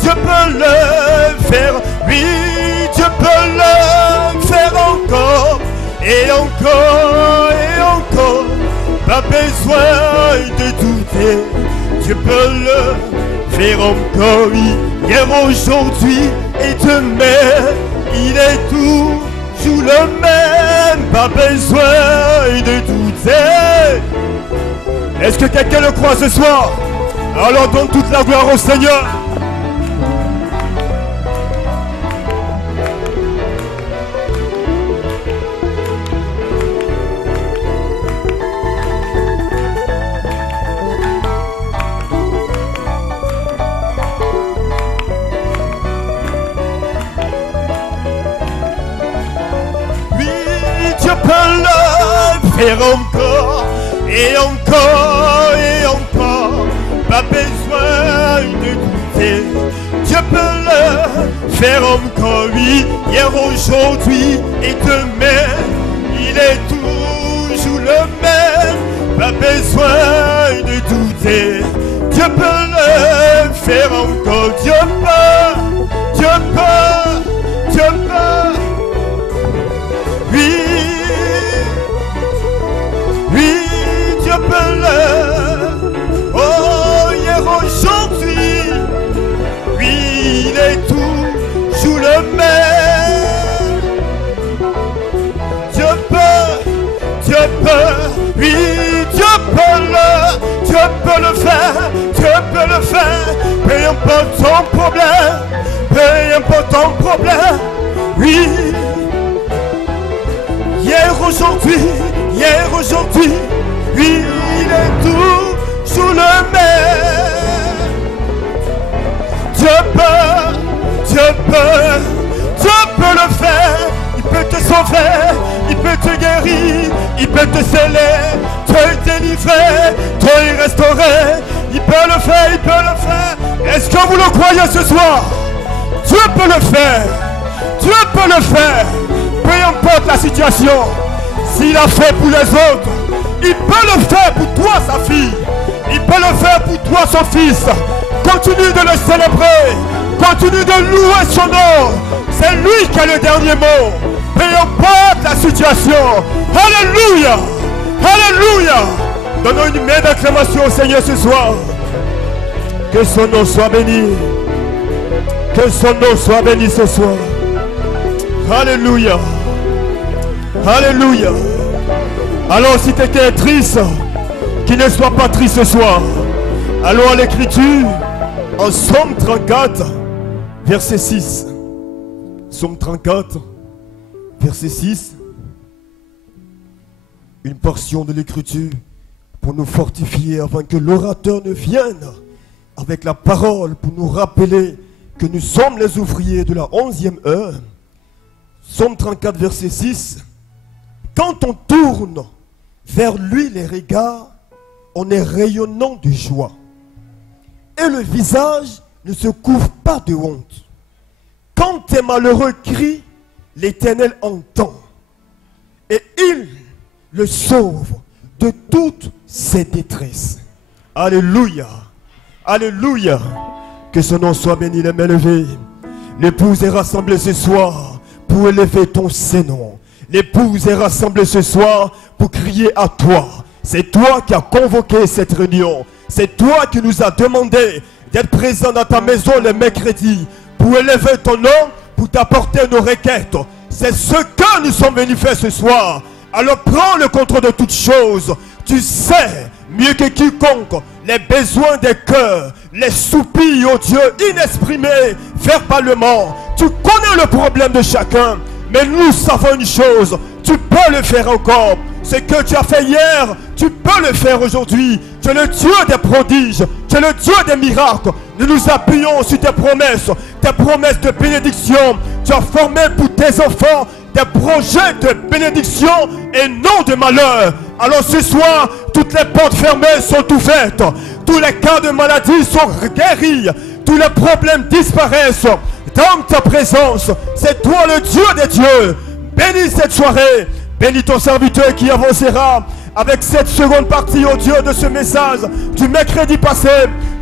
Dieu peut le faire, oui, Dieu peut le faire encore, et encore, et encore. Pas besoin de douter, Dieu peut le faire encore, oui. Hier, aujourd'hui et demain, il est toujours le même. Pas besoin de douter. Est-ce que quelqu'un le croit ce soir? Alors donne toute la gloire au Seigneur. Dieu peut le faire encore, et encore, et encore. Pas besoin de douter. Dieu peut le faire encore, oui. Hier, aujourd'hui et demain, il est toujours le même. Pas besoin de douter. Dieu peut le faire encore. Dieu peut, Dieu peut, Dieu peut. Oui, oui, Dieu peut le. Oh, hier, aujourd'hui, oui, il est toujours le même. Dieu peut, oui, Dieu peut le faire, Dieu peut le faire. Peu importe ton problème, peu importe ton problème, oui. Hier, aujourd'hui, oui, il est toujours le même. Dieu peut le faire. Il peut te sauver, il peut te guérir, il peut te sceller, te délivrer, te restaurer. Il peut le faire, il peut le faire. Est-ce que vous le croyez ce soir? Dieu peut le faire. Dieu peut le faire. Peu importe la situation, s'il a fait pour les autres, il peut le faire pour toi, sa fille. Il peut le faire pour toi, son fils. Continue de le célébrer. Continue de louer son nom. C'est lui qui a le dernier mot. Peu importe la situation. Alléluia. Alléluia. Donnons une main d'acclamation au Seigneur ce soir. Que son nom soit béni. Que son nom soit béni ce soir. Alléluia. Alléluia. Alors si tu étais triste, qu'il ne soit pas triste ce soir. Allons à l'écriture, en Psaume 34, verset 6. Psaume 34, verset 6. Une portion de l'écriture pour nous fortifier avant que l'orateur ne vienne avec la parole pour nous rappeler que nous sommes les ouvriers de la 11e heure. Psaume 34, verset 6. Quand on tourne vers lui les regards, on est rayonnant de joie. Et le visage ne se couvre pas de honte. Quand tes malheureux crient, l'Éternel entend. Et il le sauve de toutes ses détresses. Alléluia. Alléluia. Que son nom soit béni, les mains levées. L'épouse est rassemblée ce soir pour élever ton Saint-Nom. L'épouse est rassemblée ce soir pour crier à toi. C'est toi qui as convoqué cette réunion. C'est toi qui nous as demandé d'être présent dans ta maison le mercredi pour élever ton nom, pour t'apporter nos requêtes. C'est ce que nous sommes venus faire ce soir. Alors prends le contrôle de toutes choses. Tu sais mieux que quiconque les besoins des cœurs, les soupirs, oh Dieu, inexprimés, verbalement. Tu connais le problème de chacun. Mais nous savons une chose, tu peux le faire encore. Ce que tu as fait hier, tu peux le faire aujourd'hui. Tu es le Dieu des prodiges, tu es le Dieu des miracles. Nous nous appuyons sur tes promesses de bénédiction. Tu as formé pour tes enfants des projets de bénédiction et non de malheur. Alors ce soir, toutes les portes fermées sont ouvertes. Tous les cas de maladie sont guéris. Tous les problèmes disparaissent. Dans ta présence, c'est toi le Dieu des dieux. Bénis cette soirée. Bénis ton serviteur qui avancera avec cette seconde partie, oh Dieu, de ce message du mercredi passé.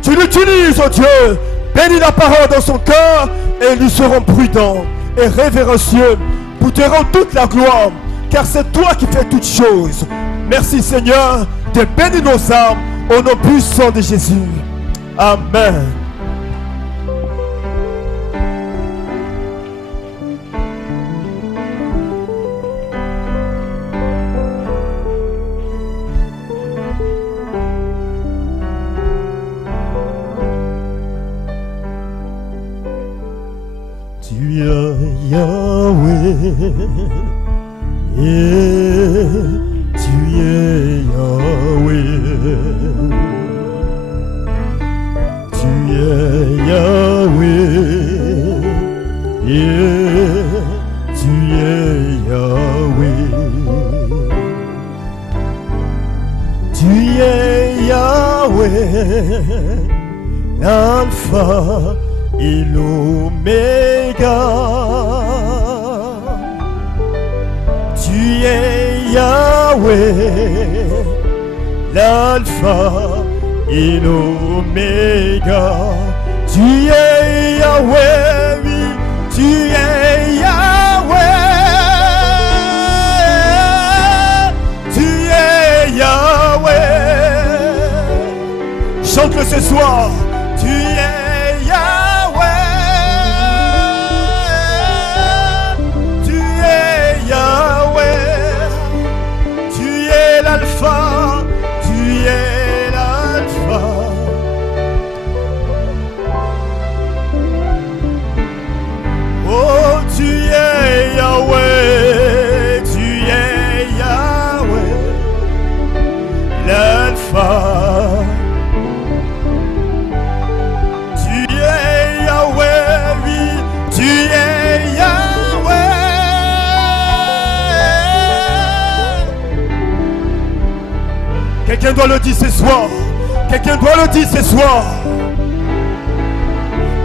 Tu l'utilises, oh Dieu. bénis la parole dans son cœur et nous serons prudents et révérencieux pour te rendre toute la gloire, car c'est toi qui fais toutes choses. Merci Seigneur de bénir nos âmes au nom puissant de Jésus. Amen. Tu es Yahweh, tu es Yahweh, tu es Yahweh, tu es Yahweh, tu es Yahweh, l'Alpha et l'Oméga. Tu es Yahweh, l'Alpha et l'Oméga. Tu es Yahweh, oui, tu es Yahweh. Tu es Yahweh. Chante-le ce soir. Tu es Yahweh. Tu es Yahweh. Tu es l'Alpha. Tu es l'Alpha. Oh, tu es Yahweh. Tu es Yahweh. L'Alpha. Tu es Yahweh, oui, tu es Yahweh. Quelqu'un doit le dire ce soir. Quelqu'un doit le dire ce soir.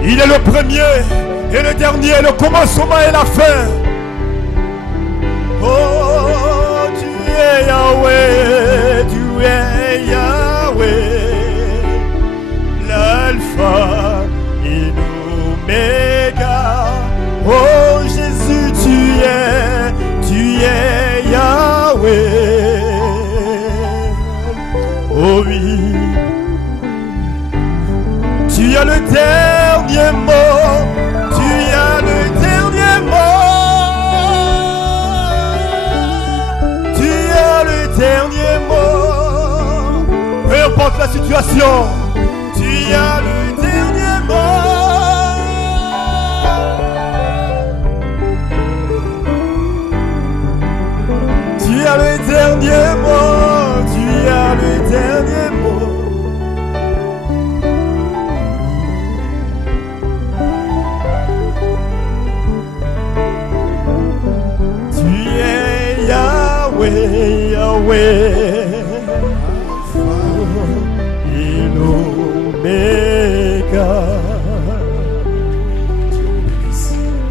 Il est le premier et le dernier, le commencement et la fin. Oh, tu es Yahweh, tu es Yahweh, l'Alpha et l'Oméga. Oh Jésus, tu es Yahweh. Oh oui, tu as le dernier mot, tu as le dernier mot, tu as le dernier mot. Peu importe la situation, tu as le dernier mot. Tu as le dernier mot, tu as le dernier mot. Tu es Yahweh, Yahweh, et l'Oméga.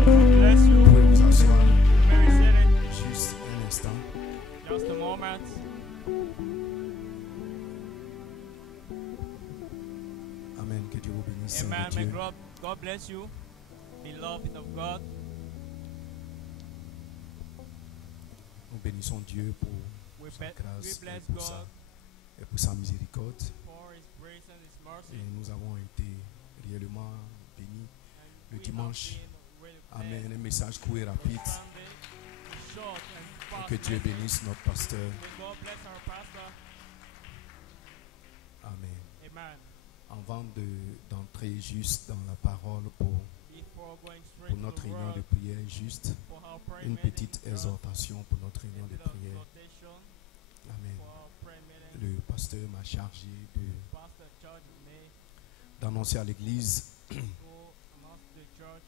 Bless you. Vous pouvez vous asseoir Mary said it. juste un instant. Just a moment. Amen. Que Dieu vous bénisse. Saint Amen. de May Dieu. God bless you. Beloved of God. Nous bénissons Dieu pour We, sa we grâce bless God et pour sa miséricorde. for His grace and His mercy. Et nous avons été réellement bénis. And Le we dimanche. have been really Amen. blessed. Un message court et For rapide. Sunday, short and Et fast que Dieu message. bénisse notre pasteur. May God bless our pastor. Amen. Amen. Avant d'entrer juste dans la parole pour Before going straight pour to notre the réunion de word, prière, juste for our prayer une meeting, petite just exhortation pour notre a réunion de bit of prière. exhortation Amen. for our prayer meeting. Le pasteur m'a chargé Pastor Church may d'annoncer à l'église go amongst the church.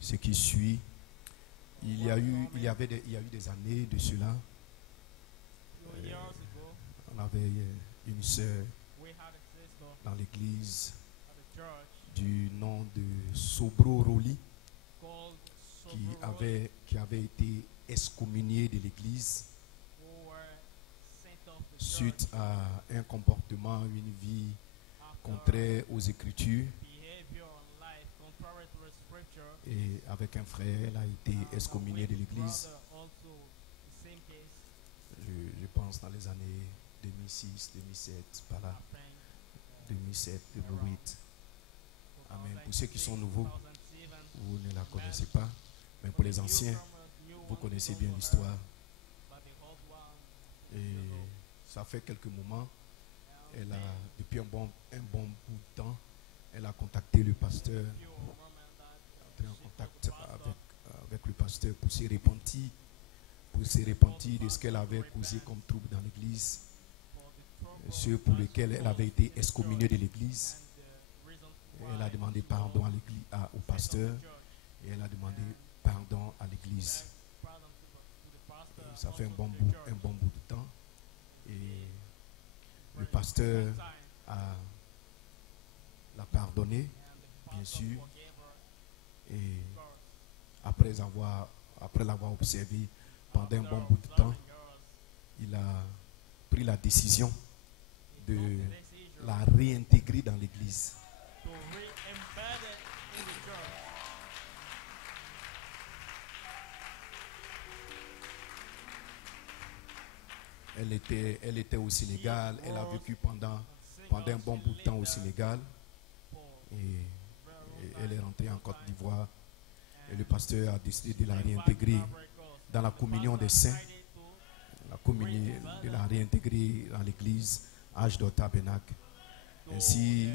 ce qui suit. Il y a eu des années de cela. Few years ago, On avait une sœur we had a sister dans l'église at the church du nom de Sobro Roli called qui Sobroli, avait été excommuniée de l'église who were sent off the suite church à un comportement, une vie contraire aux Écritures. behavior in life contrary to the scripture. Et avec un frère, elle a été excommuniée de l'église. Brother also the same case Je pense dans les années 2006, 2007, par là, happened. 2007, 2008. Amen. Pour ceux qui sont 2006, nouveaux, 2007. vous ne la connaissez pas. Mais pour les anciens, vous connaissez bien l'histoire. Et ça fait quelques moments. Elle a, depuis un bon bout de temps, elle a contacté le pasteur, entré en contact avec le pasteur pour se repentir de ce qu'elle avait causé comme trouble dans l'église, ceux pour lesquels elle avait été excommuniée de l'église. Elle a demandé pardon à l'église, au pasteur, et elle a demandé pardon à l'église. Et ça fait un bon bout de temps. Et le pasteur l'a pardonné, bien sûr. Et après l'avoir observé pendant un bon bout de temps, il a pris la décision de la réintégrer dans l'église. To re-embed it in the church. Elle était au Sénégal, elle a vécu pendant un bon bout de temps au Sénégal. Et elle est rentrée en Côte d'Ivoire. Et le pasteur a décidé de la réintégrer dans la communion des saints. De la réintégrer dans l'église H.D. Tabernacle. Ainsi,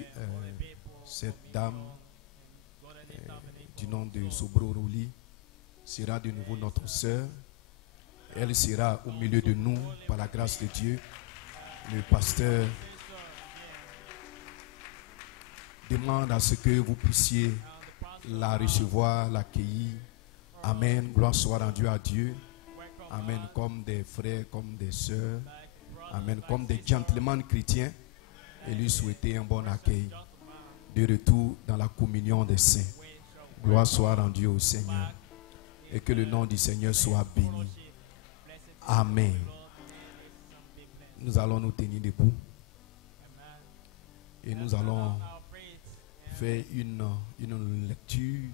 cette dame du nom de Sobro Roli sera de nouveau notre sœur. Elle sera au milieu de nous par la grâce de Dieu. Le pasteur demande à ce que vous puissiez la recevoir, l'accueillir. Amen. Gloire soit rendue à Dieu. Amen. Comme des frères, comme des sœurs. Amen. Comme des gentlemen chrétiens. Et lui souhaiter un bon accueil. De retour dans la communion des saints. Gloire soit rendue au Seigneur. Et que le nom du Seigneur soit béni. Amen. Nous allons nous tenir debout. Et nous allons faire une lecture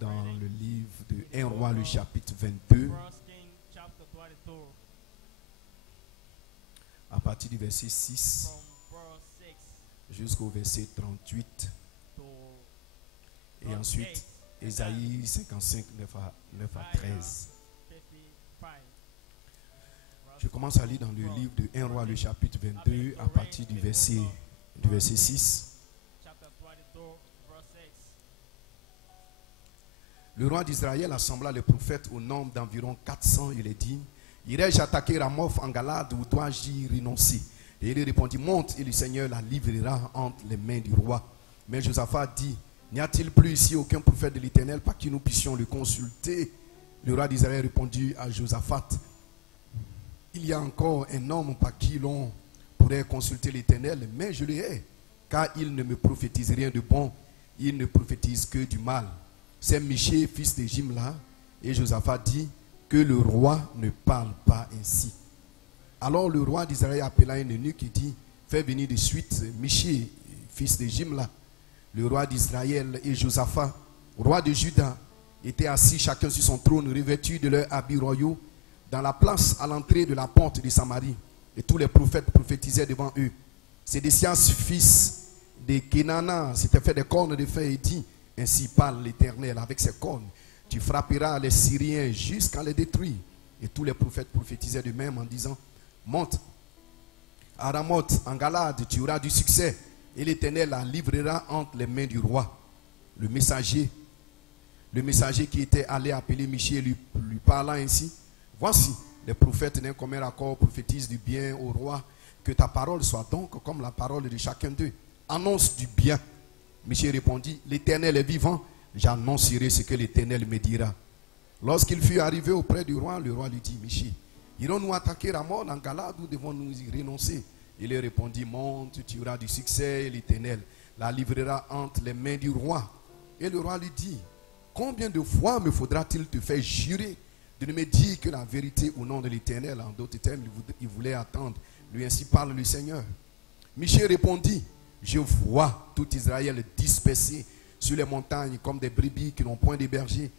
dans le livre de 1 Roi, le chapitre 22, à partir du verset 6 jusqu'au verset 38. Et ensuite, Ésaïe 55, 9 à 13. Je commence à lire dans le livre de 1 Roi, le chapitre 22, à partir du verset 6. Le roi d'Israël assembla les prophètes au nombre d'environ 400. Il est dit: irai-je attaquer Ramoth en Galade ou dois-je y renoncer? Et il répondit: monte, et le Seigneur la livrera entre les mains du roi. Mais Josaphat dit: n'y a-t-il plus ici aucun prophète de l'Éternel par qui nous puissions le consulter? Le roi d'Israël répondit à Josaphat: il y a encore un homme par qui l'on pourrait consulter l'Éternel, mais je le hais, car il ne me prophétise rien de bon, il ne prophétise que du mal. C'est Michée, fils de Jimla. Et Josaphat dit: que le roi ne parle pas ainsi. Alors le roi d'Israël appela un eunuque et dit: fais venir de suite Michée, fils de Jimla. Le roi d'Israël et Josaphat, roi de Juda, étaient assis chacun sur son trône, revêtus de leurs habits royaux, dans la place à l'entrée de la porte de Samarie. Et tous les prophètes prophétisaient devant eux. Sédécias, fils de Kenana, s'était fait des cornes de fer et dit: ainsi parle l'Éternel, avec ses cornes, tu frapperas les Syriens jusqu'à les détruire. Et tous les prophètes prophétisaient de même en disant: monte à Ramoth en Galade, tu auras du succès, et l'Éternel la livrera entre les mains du roi. Le messager qui était allé appeler Michée lui parla ainsi: voici, les prophètes d'un commun accord prophétisent du bien au roi, que ta parole soit donc comme la parole de chacun d'eux. Annonce du bien. Michée répondit: l'Éternel est vivant, j'annoncerai ce que l'Éternel me dira. Lorsqu'il fut arrivé auprès du roi, le roi lui dit: Michée, irons-nous attaquer Ramoth en Galade ou devons-nous y renoncer? Il lui répondit: monte, tu auras du succès, et l'Éternel la livrera entre les mains du roi. Et le roi lui dit: combien de fois me faudra-t-il te faire jurer de ne me dire que la vérité au nom de l'Éternel? En d'autres termes, il voulait attendre. Lui, ainsi parle le Seigneur. Michée répondit: je vois tout Israël dispersé sur les montagnes comme des brebis qui n'ont point de berger.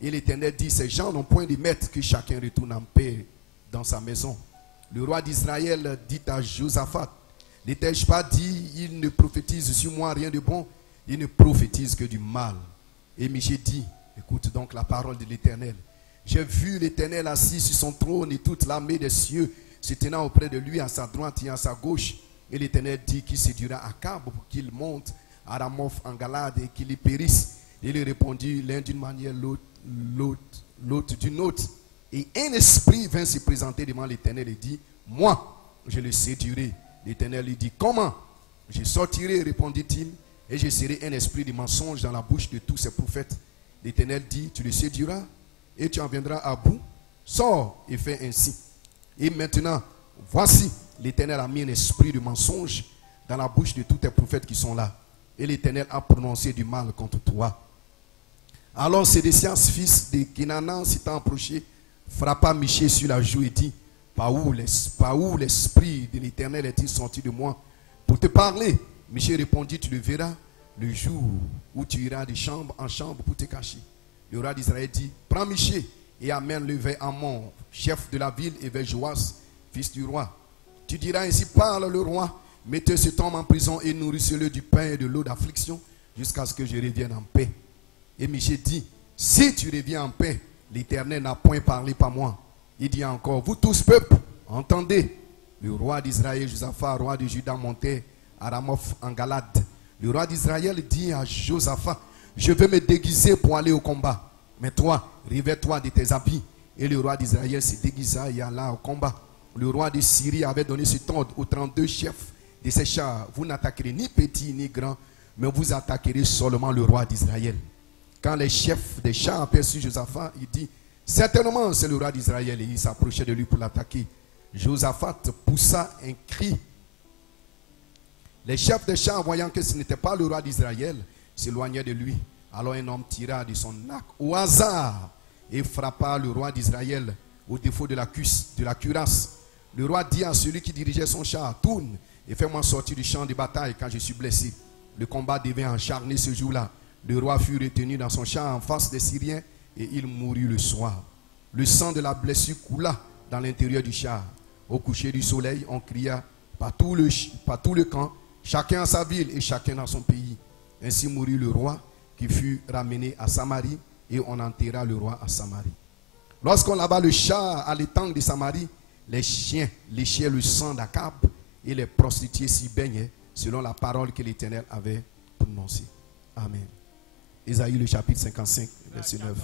Et l'Éternel dit, ces gens n'ont point de maître, que chacun retourne en paix dans sa maison. Le roi d'Israël dit à Josaphat, n'ai-je pas dit, il ne prophétise sur moi rien de bon, il ne prophétise que du mal. Et Michée dit, écoute donc la parole de l'Éternel. J'ai vu l'Éternel assis sur son trône et toute l'armée des cieux se tenant auprès de lui à sa droite et à sa gauche. Et l'Éternel dit qu'il séduira Akab pour qu'il monte à Ramoth en Galade et qu'il y périsse. Et il répondit l'un d'une manière, l'autre d'une autre. Et un esprit vint se présenter devant l'Éternel et dit, moi, je le séduirai. L'Éternel lui dit, comment? Je sortirai, répondit-il, et je serai un esprit de mensonge dans la bouche de tous ces prophètes. L'Éternel dit, tu le séduiras et tu en viendras à bout. Sors et fais ainsi. Et maintenant, voici, l'Éternel a mis un esprit de mensonge dans la bouche de tous tes prophètes qui sont là. Et l'Éternel a prononcé du mal contre toi. Alors Sédécias, fils de Kenanan, s'étant approché, frappa Michée sur la joue et dit, par où l'esprit de l'Éternel est-il sorti de moi pour te parler? Michée répondit, tu le verras le jour où tu iras de chambre en chambre pour te cacher. Le roi d'Israël dit, prends Michée et amène-le vers Amon, chef de la ville, et vers Joas, fils du roi. Tu diras ainsi, parle le roi, mettez cet homme en prison et nourrissez-le du pain et de l'eau d'affliction jusqu'à ce que je revienne en paix. Et Michée dit, si tu reviens en paix, l'Éternel n'a point parlé par moi. Il dit encore, vous tous peuple, entendez. Le roi d'Israël, Josaphat, roi de Juda, montait à Ramoth en Galade. Le roi d'Israël dit à Josaphat, je vais me déguiser pour aller au combat. Mais toi, revêt-toi de tes habits. Et le roi d'Israël se déguisa et alla au combat. Le roi de Syrie avait donné cet ordre aux 32 chefs de ses chars. Vous n'attaquerez ni petit ni grand, mais vous attaquerez seulement le roi d'Israël. Quand les chefs des chars aperçurent Josaphat, il dit, certainement c'est le roi d'Israël. Et il s'approchait de lui pour l'attaquer. Josaphat poussa un cri. Les chefs des chars, voyant que ce n'était pas le roi d'Israël, s'éloignaient de lui. Alors un homme tira de son arc au hasard et frappa le roi d'Israël au défaut de la cuirasse. Le roi dit à celui qui dirigeait son char, tourne et fais-moi sortir du champ de bataille quand je suis blessé. Le combat devint acharné ce jour-là. Le roi fut retenu dans son char en face des Syriens et il mourut le soir. Le sang de la blessure coula dans l'intérieur du char. Au coucher du soleil, on cria par tout le camp, chacun à sa ville et chacun dans son pays. Ainsi mourut le roi qui fut ramené à Samarie et on enterra le roi à Samarie. Lorsqu'on lava le char à l'étang de Samarie, les chiens léchaient le sang d'Akab et les prostituées s'y baignaient selon la parole que l'Éternel avait prononcée. Amen. Ésaïe le chapitre 55, verset 9.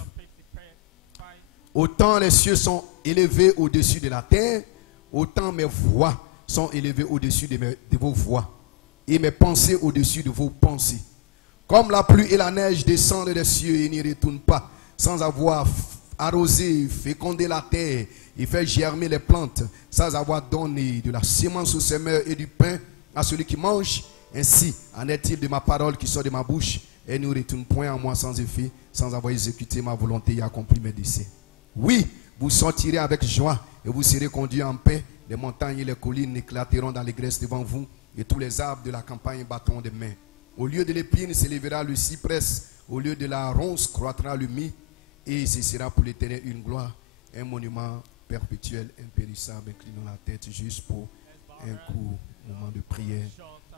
Autant les cieux sont élevés au-dessus de la terre, autant mes voix sont élevées au-dessus de vos voix et mes pensées au-dessus de vos pensées. Comme la pluie et la neige descendent des cieux et n'y retournent pas, sans avoir arrosé, fécondé la terre et fait germer les plantes, sans avoir donné de la sémence au semeur et du pain à celui qui mange, ainsi en est-il de ma parole qui sort de ma bouche, et ne retourne point en moi sans effet, sans avoir exécuté ma volonté et accompli mes desseins. Oui, vous sortirez avec joie et vous serez conduits en paix. Les montagnes et les collines éclateront d'allégresse devant vous, et tous les arbres de la campagne battront des mains. Au lieu de l'épine s'élèvera le cyprès, au lieu de la ronce croîtra le myrte, et ce sera pour l'Éternel une gloire, un monument perpétuel, impérissable. Inclinons la tête juste pour un court moment de prière.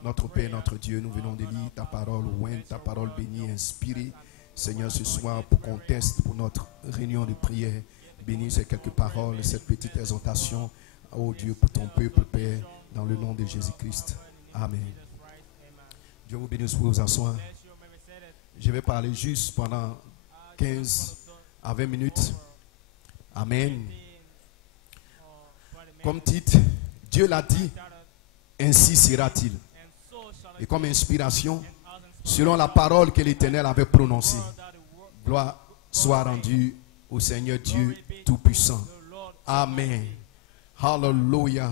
Notre Père, notre Dieu, nous venons de lire ta parole, ointe, ta parole bénie, inspirée. Seigneur, ce soir, pour qu'on teste pour notre réunion de prière, bénis ces quelques paroles, cette petite exhortation, oh Dieu, pour ton peuple, Père, dans le nom de Jésus-Christ. Amen. Dieu vous bénisse pour vous asseoir. Je vais parler juste pendant 15 à 20 minutes. Amen. Comme titre, Dieu l'a dit, ainsi sera-t-il. Et comme inspiration, selon la parole que l'Éternel avait prononcée, gloire soit rendue au Seigneur Dieu Tout-Puissant. Amen. Hallelujah.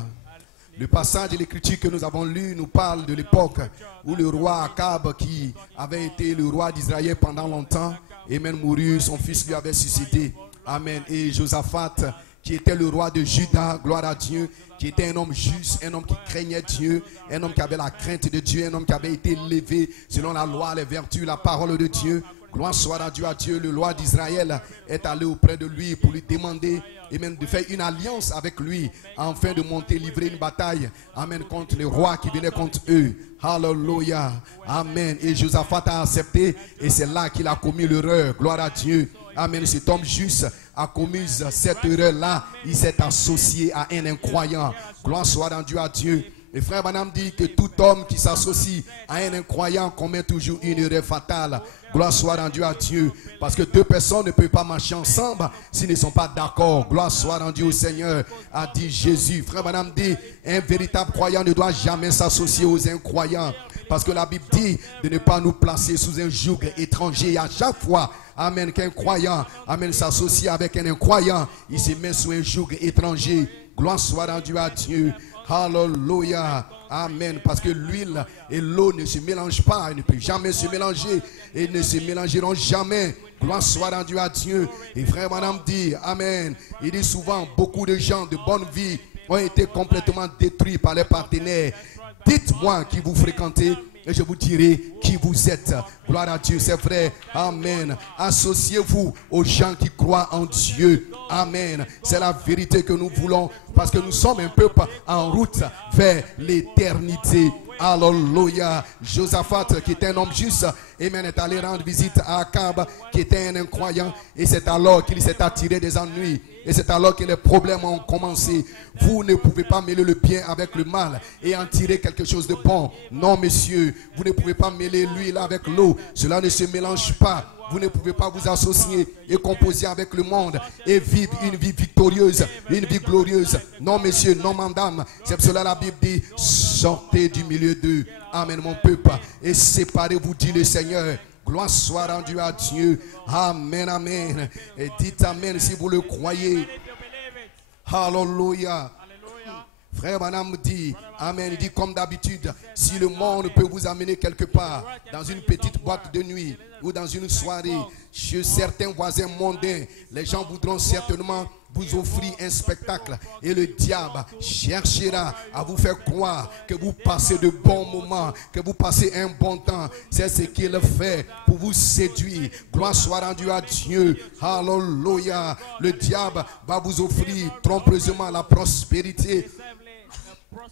Le passage de l'Écriture que nous avons lu nous parle de l'époque où le roi Akab, qui avait été le roi d'Israël pendant longtemps, et même mouru, son fils lui avait succédé. Amen. Et Josaphat qui était le roi de Juda, gloire à Dieu, qui était un homme juste, un homme qui craignait Dieu, un homme qui avait la crainte de Dieu, un homme qui avait été élevé selon la loi, les vertus, la parole de Dieu. Gloire soit rendue à Dieu. Le roi d'Israël est allé auprès de lui pour lui demander et même de faire une alliance avec lui afin de monter, livrer une bataille. Amen. Contre le roi qui venait contre eux. Alléluia. Amen. Et Josaphat a accepté et c'est là qu'il a commis l'erreur. Gloire à Dieu. Amen. Cet homme juste a commis cette erreur-là. Il s'est associé à un incroyant. Gloire soit rendue à Dieu. Et frère Branham dit que tout homme qui s'associe à un incroyant commet toujours une erreur fatale. Gloire soit rendue à Dieu. Parce que deux personnes ne peuvent pas marcher ensemble s'ils ne sont pas d'accord. Gloire soit rendue au Seigneur, a dit Jésus. Frère Branham dit, un véritable croyant ne doit jamais s'associer aux incroyants. Parce que la Bible dit de ne pas nous placer sous un joug étranger. Et à chaque fois, amen, qu'un croyant, amen, s'associe avec un incroyant, il se met sous un joug étranger. Gloire soit rendue à Dieu. Alléluia. Amen. Parce que l'huile et l'eau ne se mélangent pas. Ils ne peuvent jamais se mélanger. Et ne se mélangeront jamais. Gloire soit rendue à Dieu. Et frère Branham dit, amen. Il dit souvent, beaucoup de gens de bonne vie ont été complètement détruits par les partenaires. Dites-moi qui vous fréquentez et je vous dirai qui vous êtes. Gloire à Dieu, c'est vrai. Amen. Associez-vous aux gens qui croient en Dieu. Amen. C'est la vérité que nous voulons parce que nous sommes un peuple en route vers l'éternité. Alléluia. Josaphat, qui était un homme juste, amen, est allé rendre visite à Akab, qui était un incroyant. Et c'est alors qu'il s'est attiré des ennuis. Et c'est alors que les problèmes ont commencé. Vous ne pouvez pas mêler le bien avec le mal et en tirer quelque chose de bon. Non, monsieur, vous ne pouvez pas mêler l'huile avec l'eau. Cela ne se mélange pas. Vous ne pouvez pas vous associer et composer avec le monde et vivre une vie victorieuse, une vie glorieuse. Non, monsieur, non, madame. C'est pour cela la Bible dit, sortez du milieu d'eux. Amen, mon peuple. Et séparez-vous, dit le Seigneur. Gloire soit rendue à Dieu. Amen, amen. Et dites amen si vous le croyez. Alléluia. Frère Branham dit, amen, il dit comme d'habitude, si le monde peut vous amener quelque part, dans une petite boîte de nuit, ou dans une soirée, chez certains voisins mondains, les gens voudront certainement vous offrir un spectacle et le diable cherchera à vous faire croire que vous passez de bons moments, que vous passez un bon temps. C'est ce qu'il fait pour vous séduire. Gloire soit rendue à Dieu. Alléluia. Le diable va vous offrir trompeusement la prospérité.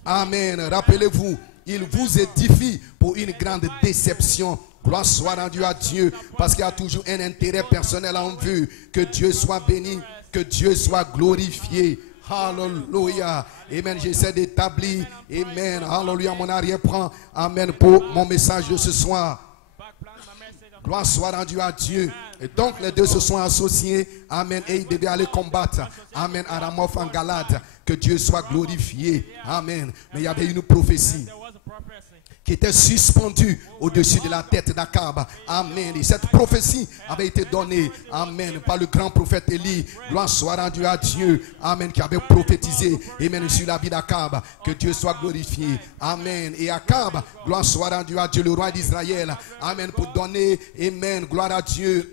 Amen. Rappelez-vous, il vous édifie pour une grande déception. Gloire soit rendue à Dieu, parce qu'il y a toujours un intérêt personnel en vue. Que Dieu soit béni, que Dieu soit glorifié. Alléluia. Amen. J'essaie d'établir, amen, alléluia, mon arrière-plan, amen, pour mon message de ce soir. Gloire soit rendue à Dieu. Et donc les deux se sont associés. Amen. Et ils devaient aller combattre. Amen. À Ramoth en Galade. Que Dieu soit glorifié. Amen. Mais il y avait une prophétie qui était suspendue au-dessus de la tête d'Akab. Amen. Et cette prophétie avait été donnée, amen, par le grand prophète Élie. Gloire soit rendue à Dieu. Amen. Qui avait prophétisé, amen, sur la vie d'Akab. Que Dieu soit glorifié. Amen. Et Akab, gloire soit rendue à Dieu, le roi d'Israël. Amen. Pour donner, amen, gloire à Dieu,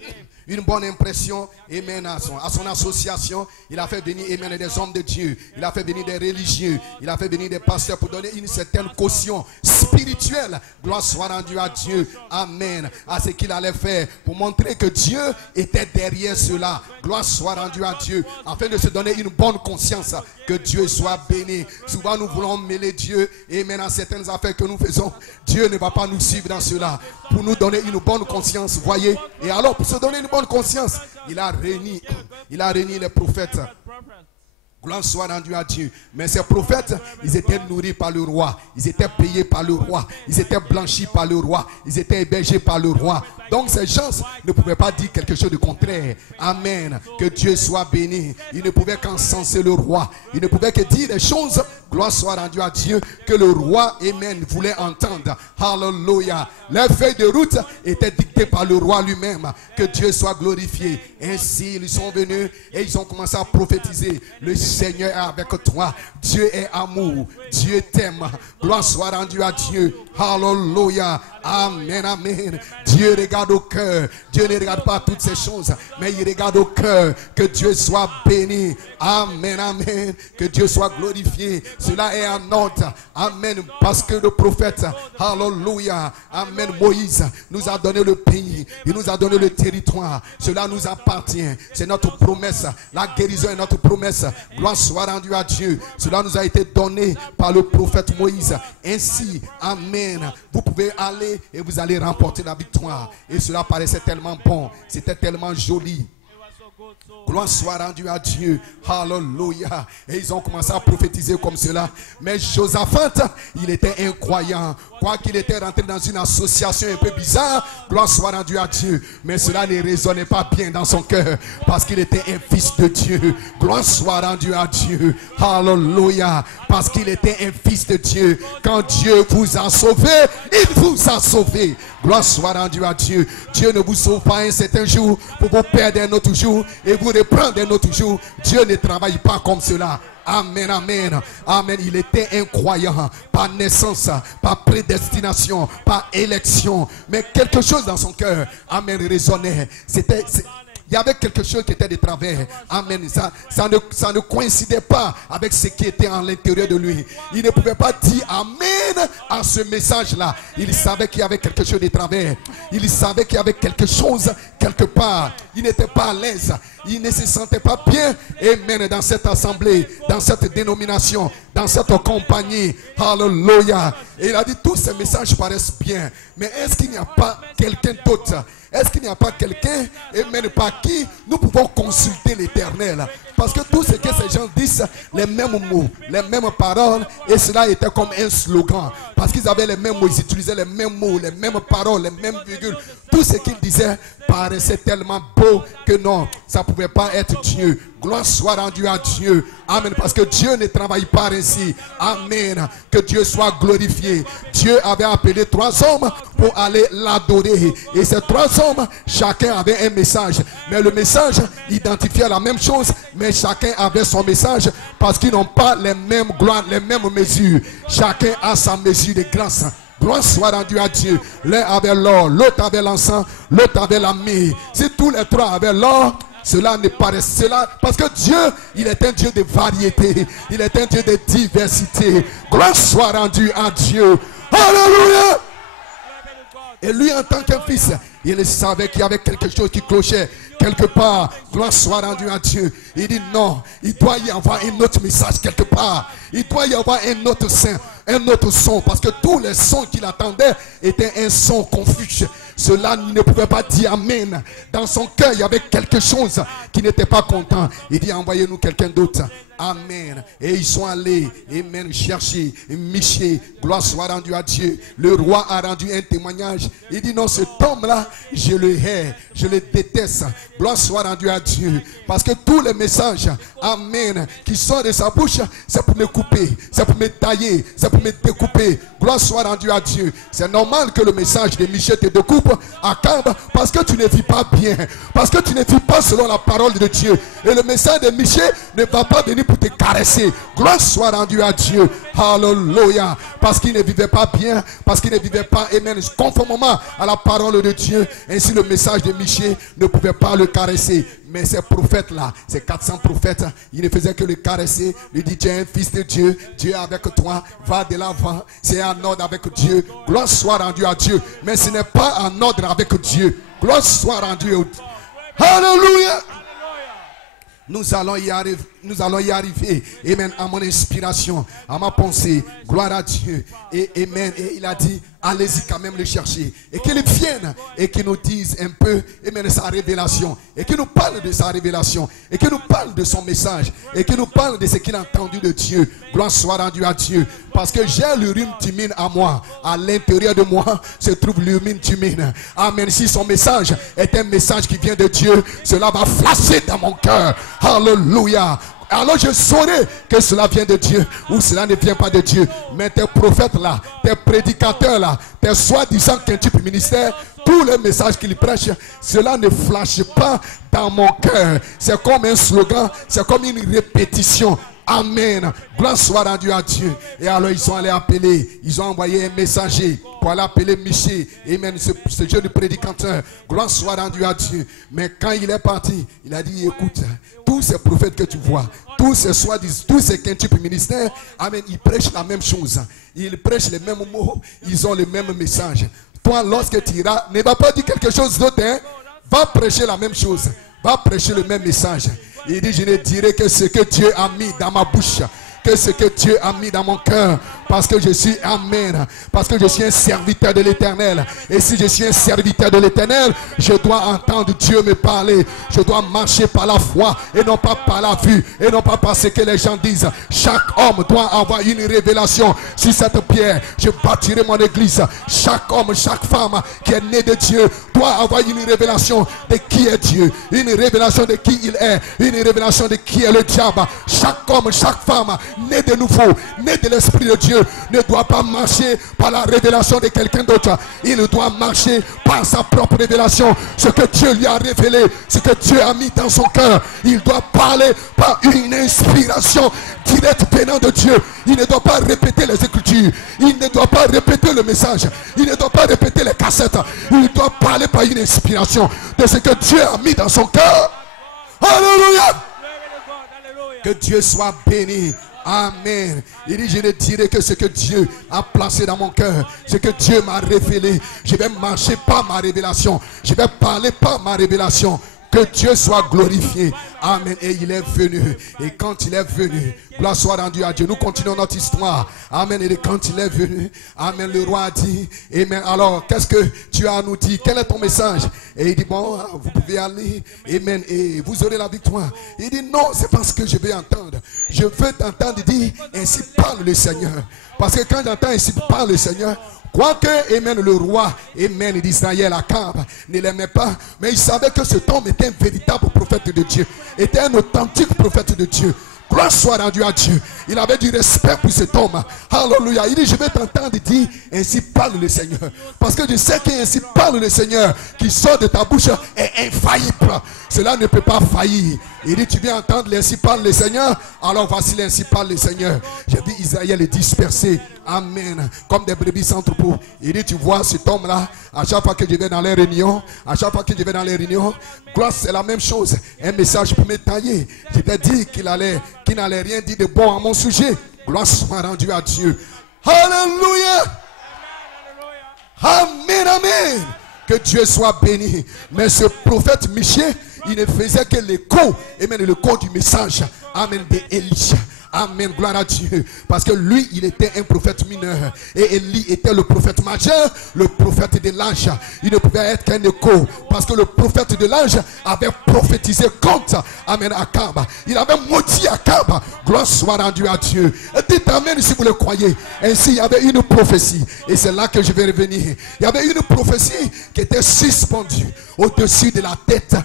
une bonne impression, amen, à son association. Il a fait venir, amen, des hommes de Dieu. Il a fait venir des religieux. Il a fait venir des pasteurs pour donner une certaine caution spirituelle. Gloire soit rendue à Dieu. Amen. À ce qu'il allait faire pour montrer que Dieu était derrière cela. Gloire soit rendue à Dieu. Afin de se donner une bonne conscience. Que Dieu soit béni. Souvent nous voulons mêler Dieu, amen, à certaines affaires que nous faisons. Dieu ne va pas nous suivre dans cela. Pour nous donner une bonne conscience, voyez. Et alors pour se donner une bonne conscience, il a réuni les prophètes. Gloire soit rendue à Dieu. Mais ces prophètes, ils étaient nourris par le roi. Ils étaient payés par le roi. Ils étaient blanchis par le roi. Ils étaient hébergés par le roi. Donc ces gens ne pouvaient pas dire quelque chose de contraire. Amen. Que Dieu soit béni. Ils ne pouvaient qu'encenser le roi. Ils ne pouvaient que dire des choses. Gloire soit rendue à Dieu. Que le roi, amen, voulait entendre. Alléluia. Les feuilles de route étaient dictées par le roi lui-même. Que Dieu soit glorifié. Ainsi, ils sont venus et ils ont commencé à prophétiser. Le Seigneur est avec toi. Dieu est amour. Dieu t'aime. Gloire soit rendue à Dieu. Alléluia. Amen, amen. Dieu regarde regarde au cœur. Dieu ne regarde pas toutes ces choses, mais il regarde au cœur. Que Dieu soit béni. Amen, amen. Que Dieu soit glorifié. Cela est en ordre. Amen. Parce que le prophète, alléluia, amen, Moïse nous a donné le pays. Il nous a donné le territoire. Cela nous appartient. C'est notre promesse. La guérison est notre promesse. Gloire soit rendue à Dieu. Cela nous a été donné par le prophète Moïse. Ainsi, amen, vous pouvez aller et vous allez remporter la victoire. Et cela paraissait tellement bon. C'était tellement joli. Gloire soit rendue à Dieu. Alléluia. Et ils ont commencé à prophétiser comme cela. Mais Josaphat, il était incroyant. Quoi qu'il était rentré dans une association un peu bizarre, gloire soit rendue à Dieu. Mais cela ne résonnait pas bien dans son cœur. Parce qu'il était un fils de Dieu. Gloire soit rendue à Dieu. Alléluia. Parce qu'il était un fils de Dieu. Quand Dieu vous a sauvé, il vous a sauvé. Gloire soit rendue à Dieu. Dieu ne vous sauve pas un certain jour pour vous perdre un autre jour et vous reprendre un autre jour. Dieu ne travaille pas comme cela. Amen, amen, amen. Il était incroyant, par naissance, par prédestination, par élection. Mais quelque chose dans son cœur, amen, résonnait. Il y avait quelque chose qui était de travers. Amen. Ça ne coïncidait pas avec ce qui était à l'intérieur de lui. Il ne pouvait pas dire amen à ce message-là. Il savait qu'il y avait quelque chose de travers. Il savait qu'il y avait quelque chose quelque part. Il n'était pas à l'aise. Il ne se sentait pas bien. Amen. Dans cette assemblée, dans cette dénomination, dans cette compagnie. Alléluia. Et il a dit, tous ces messages paraissent bien. Mais est-ce qu'il n'y a pas quelqu'un d'autre? Est-ce qu'il n'y a pas quelqu'un, amen, par qui nous pouvons consulter l'Éternel? Parce que tout ce que ces gens disent, les mêmes mots, les mêmes paroles, et cela était comme un slogan. Parce qu'ils avaient les mêmes mots, ils utilisaient les mêmes mots, les mêmes paroles, les mêmes virgules. Tout ce qu'ils disaient paraissait tellement beau que non, ça ne pouvait pas être Dieu. Gloire soit rendue à Dieu. Amen. Parce que Dieu ne travaille pas ainsi. Amen. Que Dieu soit glorifié. Dieu avait appelé 3 hommes pour aller l'adorer. Et ces 3 hommes, chacun avait un message. Mais le message identifiait la même chose. Mais chacun avait son message. Parce qu'ils n'ont pas les mêmes gloires, les mêmes mesures. Chacun a sa mesure de grâce. Gloire soit rendue à Dieu. L'un avait l'or, l'autre avait l'encens, l'autre avait la myrrhe. Si tous les 3 avaient l'or, cela ne paraît cela. Parce que Dieu, il est un Dieu de variété. Il est un Dieu de diversité. Gloire soit rendue à Dieu. Alléluia. Et lui, en tant qu'un fils, il savait qu'il y avait quelque chose qui clochait quelque part. Gloire soit rendue à Dieu. Il dit non, il doit y avoir un autre message quelque part. Il doit y avoir un autre sein, un autre son. Parce que tous les sons qu'il attendait étaient un son confus. Cela ne pouvait pas dire amen. Dans son cœur, il y avait quelque chose qui n'était pas content. Il dit envoyez-nous quelqu'un d'autre. Amen. Et ils sont allés, amen, chercher Michée. Gloire soit rendue à Dieu. Le roi a rendu un témoignage. Il dit non, cet homme-là, je le hais, je le déteste. Gloire soit rendue à Dieu. Parce que tous les messages, amen, qui sortent de sa bouche, c'est pour me couper, c'est pour me tailler, c'est pour me découper. Gloire soit rendue à Dieu. C'est normal que le message de Michée te découpe à câble parce que tu ne vis pas bien. Parce que tu ne vis pas selon la parole de Dieu. Et le message de Michée ne va pas venir pour te caresser. Gloire soit rendue à Dieu. Alléluia. Parce qu'il ne vivait pas bien. Parce qu'il ne vivait pas, amen, conformément à la parole de Dieu. Ainsi le message de Michée ne pouvait pas le caresser. Mais ces prophètes-là, ces 400 prophètes, ils ne faisaient que le caresser. Il dit, tu es un fils de Dieu. Dieu est avec toi. Va de l'avant. C'est en ordre avec Dieu. Gloire soit rendue à Dieu. Mais ce n'est pas en ordre avec Dieu. Gloire soit rendue à Dieu. Alléluia. Nous allons y arriver. Amen. À mon inspiration, à ma pensée. Gloire à Dieu. Et amen. Et il a dit, allez-y quand même le chercher. Et qu'il vienne et qu'il nous dise un peu, amen, sa révélation. Et qu'il nous parle de sa révélation. Et qu'il nous parle de son message. Et qu'il nous parle de ce qu'il a entendu de Dieu. Gloire soit rendue à Dieu. Parce que j'ai l'Urim Tumim à moi. À l'intérieur de moi se trouve l'Urim Tumim. Amen. Si son message est un message qui vient de Dieu, cela va flasher dans mon cœur. Alléluia. Alors je saurai que cela vient de Dieu ou cela ne vient pas de Dieu. Mais tes prophètes là, tes prédicateurs là, tes soi-disant quintuple ministère, tous les messages qu'ils prêchent, cela ne flash pas dans mon cœur. C'est comme un slogan, c'est comme une répétition. Amen. Gloire soit rendue à Dieu. Et alors ils sont allés appeler. Ils ont envoyé un messager pour aller appeler Michée. Amen. Ce jeune prédicateur. Gloire soit rendue à Dieu. Mais quand il est parti, il a dit, écoute, tous ces prophètes que tu vois, tous ces soi-disant, tous ces quintuples ministères, amen, ils prêchent la même chose. Ils prêchent les mêmes mots. Ils ont le même message. Toi, lorsque tu iras, ne va pas dire quelque chose d'autre. Hein? Va prêcher la même chose. Va prêcher le même message. Il dit, je ne dirai que ce que Dieu a mis dans ma bouche, que ce que Dieu a mis dans mon cœur. Parce que je suis, amen, parce que je suis un serviteur de l'Éternel. Et si je suis un serviteur de l'Éternel, je dois entendre Dieu me parler. Je dois marcher par la foi et non pas par la vue. Et non pas par ce que les gens disent. Chaque homme doit avoir une révélation sur cette pierre. Je bâtirai mon église. Chaque homme, chaque femme qui est né de Dieu doit avoir une révélation de qui est Dieu. Une révélation de qui il est. Une révélation de qui est le diable. Chaque homme, chaque femme né de nouveau, né de l'Esprit de Dieu, ne doit pas marcher par la révélation de quelqu'un d'autre. Il doit marcher par sa propre révélation. Ce que Dieu lui a révélé, ce que Dieu a mis dans son cœur. Il doit parler par une inspiration directe venant de Dieu. Il ne doit pas répéter les Écritures. Il ne doit pas répéter le message. Il ne doit pas répéter les cassettes. Il doit parler par une inspiration de ce que Dieu a mis dans son cœur. Alléluia. Que Dieu soit béni. Amen. Il dit, je ne dirai que ce que Dieu a placé dans mon cœur, ce que Dieu m'a révélé. Je vais marcher par ma révélation. Je vais parler par ma révélation. Que Dieu soit glorifié. Amen. Et il est venu. Et quand il est venu, gloire soit rendue à Dieu. Nous continuons notre histoire. Amen. Et quand il est venu, amen, le roi a dit, amen. Alors, qu'est-ce que tu as à nous dire? Quel est ton message? Et il dit, bon, vous pouvez aller. Amen. Et vous aurez la victoire. Il dit, non, c'est parce que je veux entendre. Je veux t'entendre dire, ainsi parle le Seigneur. Parce que quand j'entends ainsi parle le Seigneur, quoique, amen, le roi, amen, d'Israël, Akab, ne l'aimait pas, mais il savait que cet homme était un véritable prophète de Dieu, était un authentique prophète de Dieu. Gloire soit rendue à Dieu. Il avait du respect pour cet homme. Alléluia. Il dit, je vais t'entendre dire, ainsi parle le Seigneur. Parce que je sais qu'ainsi parle le Seigneur, qui sort de ta bouche est infaillible. Cela ne peut pas faillir. Il dit, tu viens entendre l'ainsi parle le Seigneur. Alors voici l'ainsi parle le Seigneur. J'ai vu Israël dispersé. Amen. Comme des brebis sans troupeau. Il dit, tu vois cet homme-là, à chaque fois que je vais dans les réunions, gloire, c'est la même chose. Un message pour me tailler. Je t'ai dit qu'il n'allait rien dire de bon à mon sujet. Gloire soit rendue à Dieu. Alléluia. Amen, amen. Que Dieu soit béni. Mais ce prophète Michée, il ne faisait que l'écho, amen, l'écho du message, amen, d'Élisha. Amen, gloire à Dieu. Parce que lui, il était un prophète mineur. Et Élie était le prophète majeur, le prophète de l'ange. Il ne pouvait être qu'un écho. Parce que le prophète de l'ange avait prophétisé contre, amen, Akab. Il avait maudit Akab. Gloire soit rendue à Dieu. Et dites amen si vous le croyez. Ainsi, il y avait une prophétie. Et c'est là que je vais revenir. Il y avait une prophétie qui était suspendue au-dessus de la tête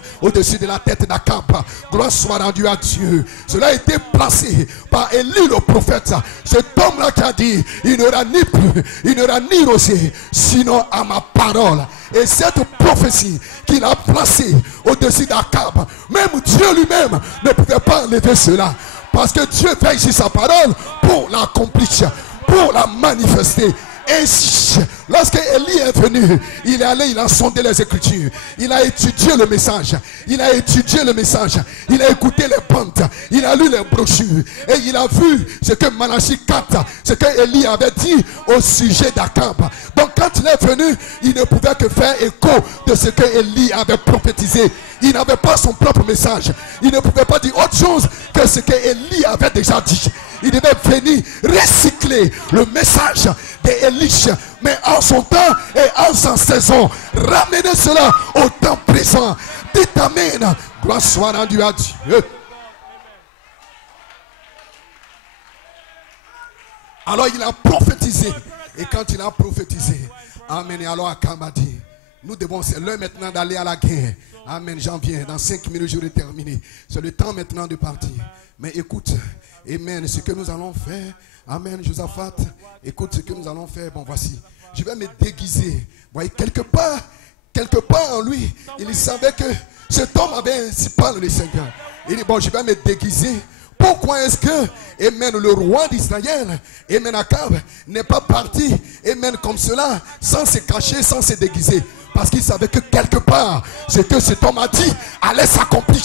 d'Akab. Gloire soit rendue à Dieu. Cela a été placé par Élie le prophète. Cet homme-là qui a dit, il n'aura ni plus, il n'aura ni rosé, sinon à ma parole. Et cette prophétie qu'il a placée au-dessus d'Akab, même Dieu lui-même ne pouvait pas enlever cela. Parce que Dieu veille sur sa parole pour l'accomplir, pour la manifester. Ainsi, lorsque Élie est venu, il est allé, il a sondé les Écritures. Il a étudié le message. Il a écouté les bandes. Il a lu les brochures. Et il a vu ce que Malachie 4, ce que Élie avait dit au sujet d'Akab. Donc quand il est venu, il ne pouvait que faire écho de ce que Élie avait prophétisé. Il n'avait pas son propre message. Il ne pouvait pas dire autre chose que ce que Élie avait déjà dit. Il devait venir recycler le message d'Élisha, mais en son temps et en sa saison. Ramener cela au temps présent. Dites amen. Gloire soit rendue à Dieu. Alors il a prophétisé. Et quand il a prophétisé, amen. Et alors Akab a dit, nous devons, c'est l'heure maintenant d'aller à la guerre. Amen, j'en viens. Dans 5 minutes, je vais terminer. C'est le temps maintenant de partir. Mais écoute, amen, ce que nous allons faire. Amen, Josaphat, écoute ce que nous allons faire. Bon, voici. Je vais me déguiser. Vous voyez, quelque part en lui, il savait que cet homme avait ainsi parlé le Seigneur. Il dit, bon, je vais me déguiser Pourquoi est-ce que, amen, le roi d'Israël, amen, Akab, n'est pas parti, amen, comme cela, sans se cacher, sans se déguiser? Parce qu'il savait que quelque part, ce que cet homme a dit allait s'accomplir,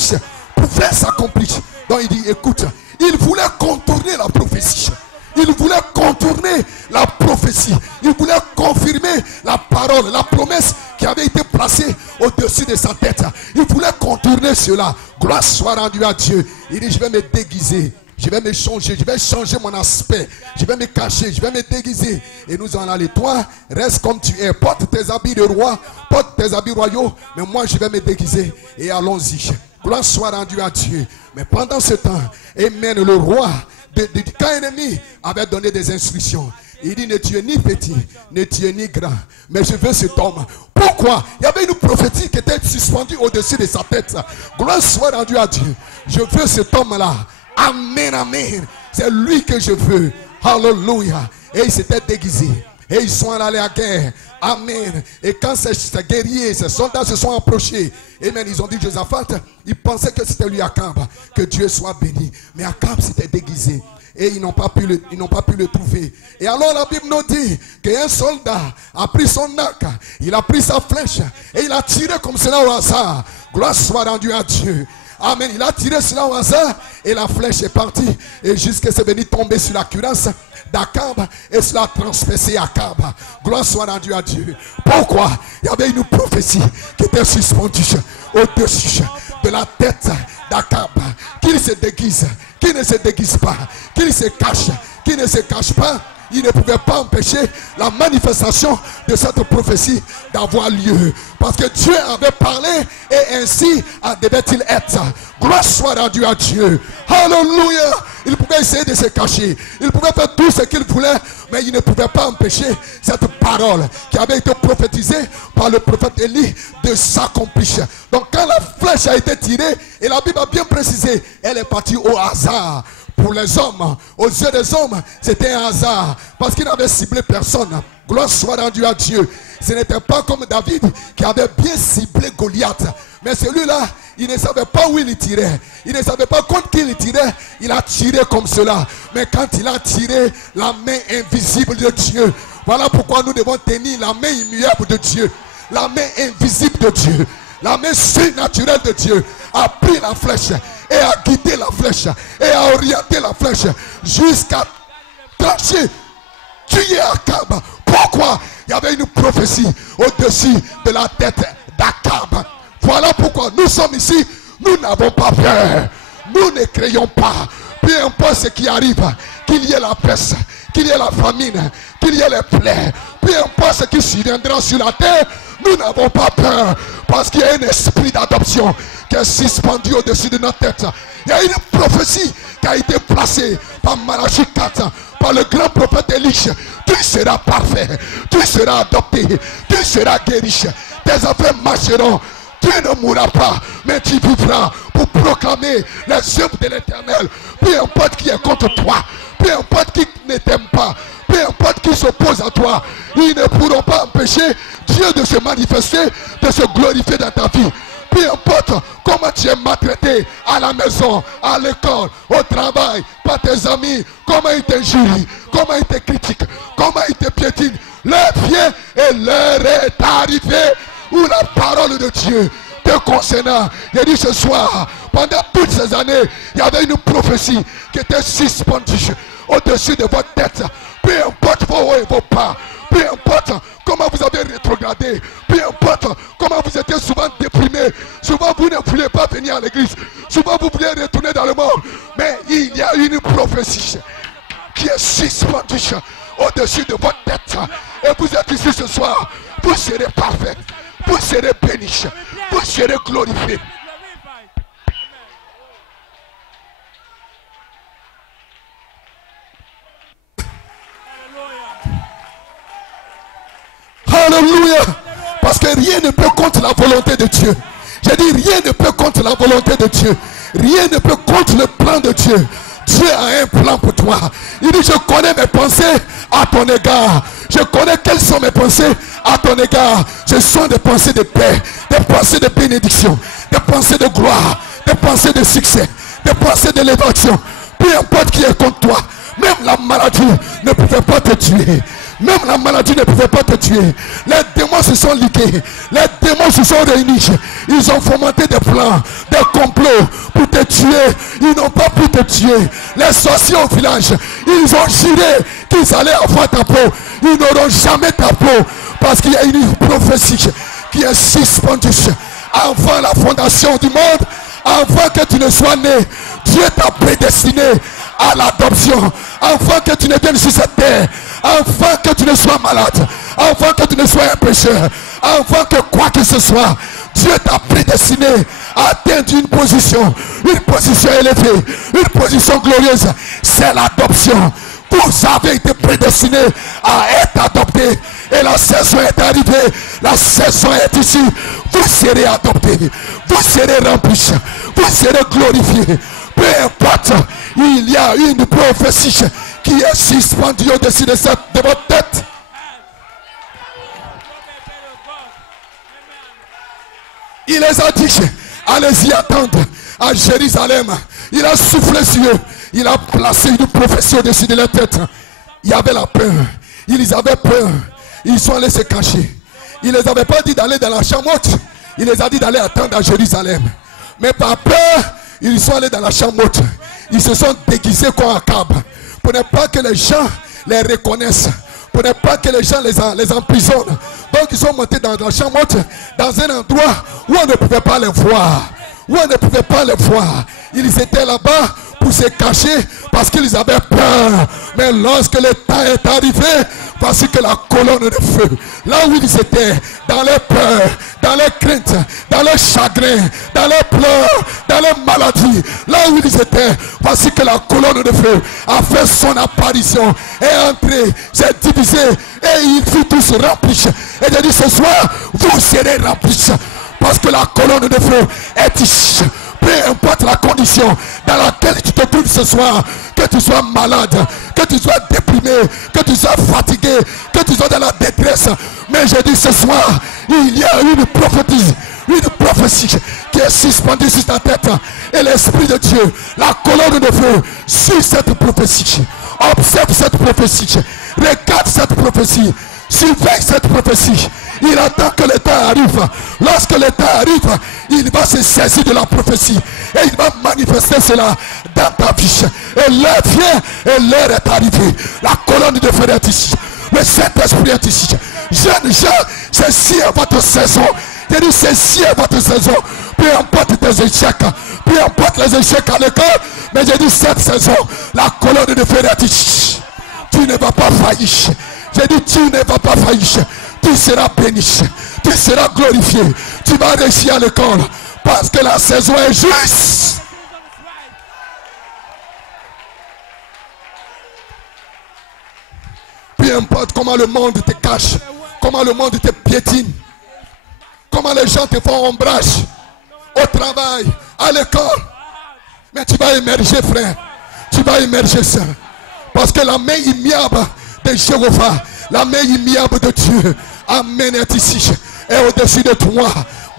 pouvait s'accomplir. Donc il dit, écoute, il voulait contourner la prophétie. Il voulait contourner la prophétie. Il voulait confirmer la parole, la promesse qui avait été placée au-dessus de sa tête. Il voulait contourner cela. Gloire soit rendue à Dieu. Il dit, je vais me déguiser. Je vais me changer, je vais changer mon aspect. Je vais me cacher, je vais me déguiser. Et nous allons aller. Toi, reste comme tu es. Porte tes habits de roi, porte tes habits royaux. Mais moi, je vais me déguiser. Et allons-y. Gloire soit rendue à Dieu. Mais pendant ce temps, amen, le roi du camp ennemi avait donné des instructions. Il dit, ne tu es ni petit, ne tu es ni grand, mais je veux cet homme. Pourquoi? Il y avait une prophétie qui était suspendue au-dessus de sa tête. Gloire soit rendue à Dieu. Je veux cet homme-là. Amen, amen. C'est lui que je veux. Alléluia. Et il s'était déguisé. Et ils sont allés à la guerre. Amen. Et quand ces guerriers, ces soldats se sont approchés, amen, ils ont dit Josaphat, ils pensaient que c'était lui Akab. Que Dieu soit béni. Mais Akab s'était déguisé. Et ils n'ont pas pu le trouver. Et alors la Bible nous dit qu'un soldat a pris son arc, il a pris sa flèche et il a tiré comme cela au hasard. Gloire soit rendue à Dieu. Amen. Il a tiré cela au hasard et la flèche est partie. Et jusqu'à ce venu tomber sur la cuirasse d'Akab et cela a transpercé Akab. Gloire soit rendue à Dieu. Pourquoi? Il y avait une prophétie qui était suspendue au-dessus de la tête d'Akab. Qu'il se déguise, qu'il ne se déguise pas, qu'il se cache, qu'il ne se cache pas. Il ne pouvait pas empêcher la manifestation de cette prophétie d'avoir lieu. Parce que Dieu avait parlé et ainsi devait-il être. Gloire soit rendue à Dieu. Alléluia. Il pouvait essayer de se cacher. Il pouvait faire tout ce qu'il voulait. Mais il ne pouvait pas empêcher cette parole qui avait été prophétisée par le prophète Élie de s'accomplir. Donc quand la flèche a été tirée, et la Bible a bien précisé, elle est partie au hasard. Pour les hommes, aux yeux des hommes, c'était un hasard. Parce qu'il n'avait ciblé personne. Gloire soit rendue à Dieu. Ce n'était pas comme David qui avait bien ciblé Goliath. Mais celui-là, il ne savait pas où il tirait. Il ne savait pas contre qui il tirait. Il a tiré comme cela. Mais quand il a tiré, la main invisible de Dieu. Voilà pourquoi nous devons tenir la main immuable de Dieu. La main invisible de Dieu. La main surnaturelle de Dieu a pris la flèche et a guidé la flèche et a orienté la flèche jusqu'à trancher, tuer Akab. Pourquoi? Il y avait une prophétie au-dessus de la tête d'Akab. Voilà pourquoi nous sommes ici. Nous n'avons pas peur. Nous ne craignons pas. Peu importe ce qui arrive, qu'il y ait la peste, qu'il y ait la famine, qu'il y ait les plaies, peu importe ce qui surviendra sur la terre, nous n'avons pas peur. Parce qu'il y a un esprit d'adoption qui est suspendu au-dessus de notre tête. Il y a une prophétie qui a été placée par Malachie 4, par le grand prophète Élie. Tu seras parfait, tu seras adopté, tu seras guéri. Tes affaires marcheront. Tu ne mourras pas, mais tu vivras pour proclamer les œuvres de l'Éternel. Peu importe qui est contre toi, peu importe qui ne t'aime pas, peu importe qui s'oppose à toi, ils ne pourront pas empêcher Dieu de se manifester, de se glorifier dans ta vie. Peu importe comment tu es maltraité à la maison, à l'école, au travail, par tes amis, comment ils t'injurient, comment ils te critiquent, comment ils te piétinent. L'heure vient et l'heure est arrivée où la parole de Dieu te concernant. Il a dit ce soir, pendant toutes ces années, il y avait une prophétie qui était suspendue au-dessus de votre tête. Peu importe vos hauts et vos bas, peu importe comment vous avez rétrogradé, peu importe comment vous étiez souvent déprimé, souvent vous ne voulez pas venir à l'église, souvent vous voulez retourner dans le monde, mais il y a une prophétie qui est suspendue au-dessus de votre tête. Et vous êtes ici ce soir, vous serez parfait, vous serez béni, vous serez glorifié. Alléluia. Parce que rien ne peut contre la volonté de Dieu. J'ai dit rien ne peut contre la volonté de Dieu. Rien ne peut contre le plan de Dieu. Dieu a un plan pour toi. Il dit, je connais mes pensées à ton égard. Je connais quelles sont mes pensées à ton égard. Ce sont des pensées de paix, des pensées de bénédiction, des pensées de gloire, des pensées de succès, des pensées d'élévation. Peu importe qui est contre toi. Même la maladie ne pouvait pas te tuer. Même la maladie ne pouvait pas te tuer. Les démons se sont ligués. Les démons se sont réunis. Ils ont fomenté des plans, des complots pour te tuer. Ils n'ont pas pu te tuer. Les sorciers au village, ils ont juré qu'ils allaient avoir ta peau. Ils n'auront jamais ta peau. Parce qu'il y a une prophétie qui est suspendue avant la fondation du monde. Avant que tu ne sois né, Dieu t'a prédestiné à l'adoption. Avant que tu ne viennes sur cette terre, avant que tu ne sois malade, avant que tu ne sois un pécheur, avant que quoi que ce soit, Dieu t'a prédestiné à atteindre une position élevée, une position glorieuse. C'est l'adoption. Vous avez été prédestinés à être adoptés. Et la saison est arrivée. La saison est ici. Vous serez adoptés. Vous serez remplis. Vous serez glorifiés. Peu importe, il y a une prophétie qui est suspendue au-dessus de votre tête. Il les a dit, allez-y attendre à Jérusalem. Il a soufflé sur eux. Il a placé une prophétie au-dessus de leur tête. Il y avait la peur. Ils avaient peur. Ils sont allés se cacher. Il ne les avait pas dit d'aller dans la chambre haute. Il les a dit d'aller attendre à Jérusalem. Mais par peur, ils sont allés dans la chambre haute. Ils se sont déguisés comme un câble. Pour ne pas que les gens les reconnaissent. Pour ne pas que les gens les emprisonnent. Donc ils sont montés dans la chambre haute. Dans un endroit où on ne pouvait pas les voir. Où on ne pouvait pas les voir. Ils étaient là-bas pour se cacher parce qu'ils avaient peur. Mais lorsque le temps est arrivé, voici que la colonne de feu, là où ils étaient, dans les peurs, dans les craintes, dans les chagrins, dans les pleurs, dans les maladies, là où ils étaient, voici que la colonne de feu a fait son apparition, est entrée, s'est divisée, et ils furent tous remplis. Et j'ai dit ce soir, vous serez remplis, parce que la colonne de feu est ici. Peu importe la condition dans laquelle tu te trouves ce soir, que tu sois malade, que tu sois déprimé, que tu sois fatigué, que tu sois dans la détresse. Mais je dis ce soir, il y a une prophétie qui est suspendue sur ta tête. Et l'Esprit de Dieu, la colonne de feu, suit cette prophétie. Observe cette prophétie. Regarde cette prophétie. Surveille cette prophétie. Il attend que le temps arrive. Lorsque le temps arrive, il va se saisir de la prophétie. Et il va manifester cela dans ta vie. Et l'heure vient et l'heure est arrivée. La colonne de feu est ici. Le Saint-Esprit est ici. Jeunes gens, ceci est votre saison. Je dis ceci est votre saison. Peu importe tes échecs. Peu importe les échecs à l'école. Mais je dis cette saison, la colonne de feu est ici. Tu ne vas pas faillir. J'ai dit tu ne vas pas faillir. Tu seras béni. Tu seras glorifié. Tu vas réussir à l'école. Parce que la saison est juste. Peu importe comment le monde te cache. Comment le monde te piétine. Comment les gens te font ombrage. Au travail. À l'école. Mais tu vas émerger, frère. Tu vas émerger, sœur. Parce que la main immuable de Jéhovah, la main immuable de Dieu, Amen, est ici. Et au-dessus de toi,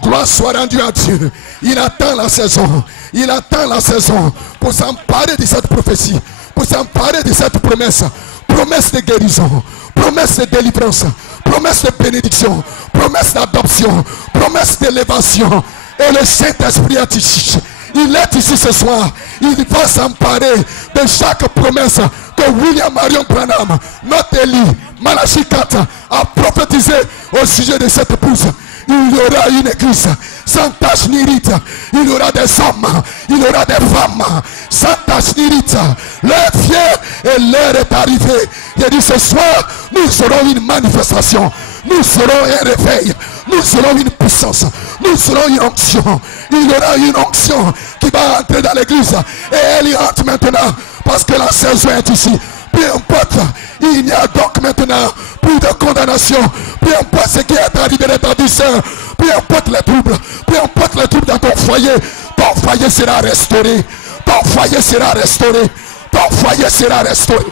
gloire soit rendue à Dieu. Il attend la saison. Il attend la saison pour s'emparer de cette prophétie. Pour s'emparer de cette promesse. Promesse de guérison. Promesse de délivrance. Promesse de bénédiction. Promesse d'adoption. Promesse d'élévation. Et le Saint-Esprit est ici. Il est ici ce soir. Il va s'emparer de chaque promesse que William Marion Branham, notre Élie, Malachi 4 a prophétisé au sujet de cette épouse. Il y aura une église sans tache ni rite. Il y aura des hommes, il y aura des femmes sans tache ni rite. L'heure vient et l'heure est arrivée. Il dit ce soir, nous aurons une manifestation. Nous serons un réveil. Nous serons une puissance. Nous serons une onction. Il y aura une onction qui va entrer dans l'église. Et elle y entre maintenant. Parce que la saison est ici. Peu importe. Il n'y a donc maintenant plus de condamnation. Peu importe ce qui est arrivé dans ta vie, sœur. Peu importe les troubles. Peu importe les troubles dans ton foyer. Ton foyer sera restauré. Ton foyer sera restauré. Ton foyer sera restauré.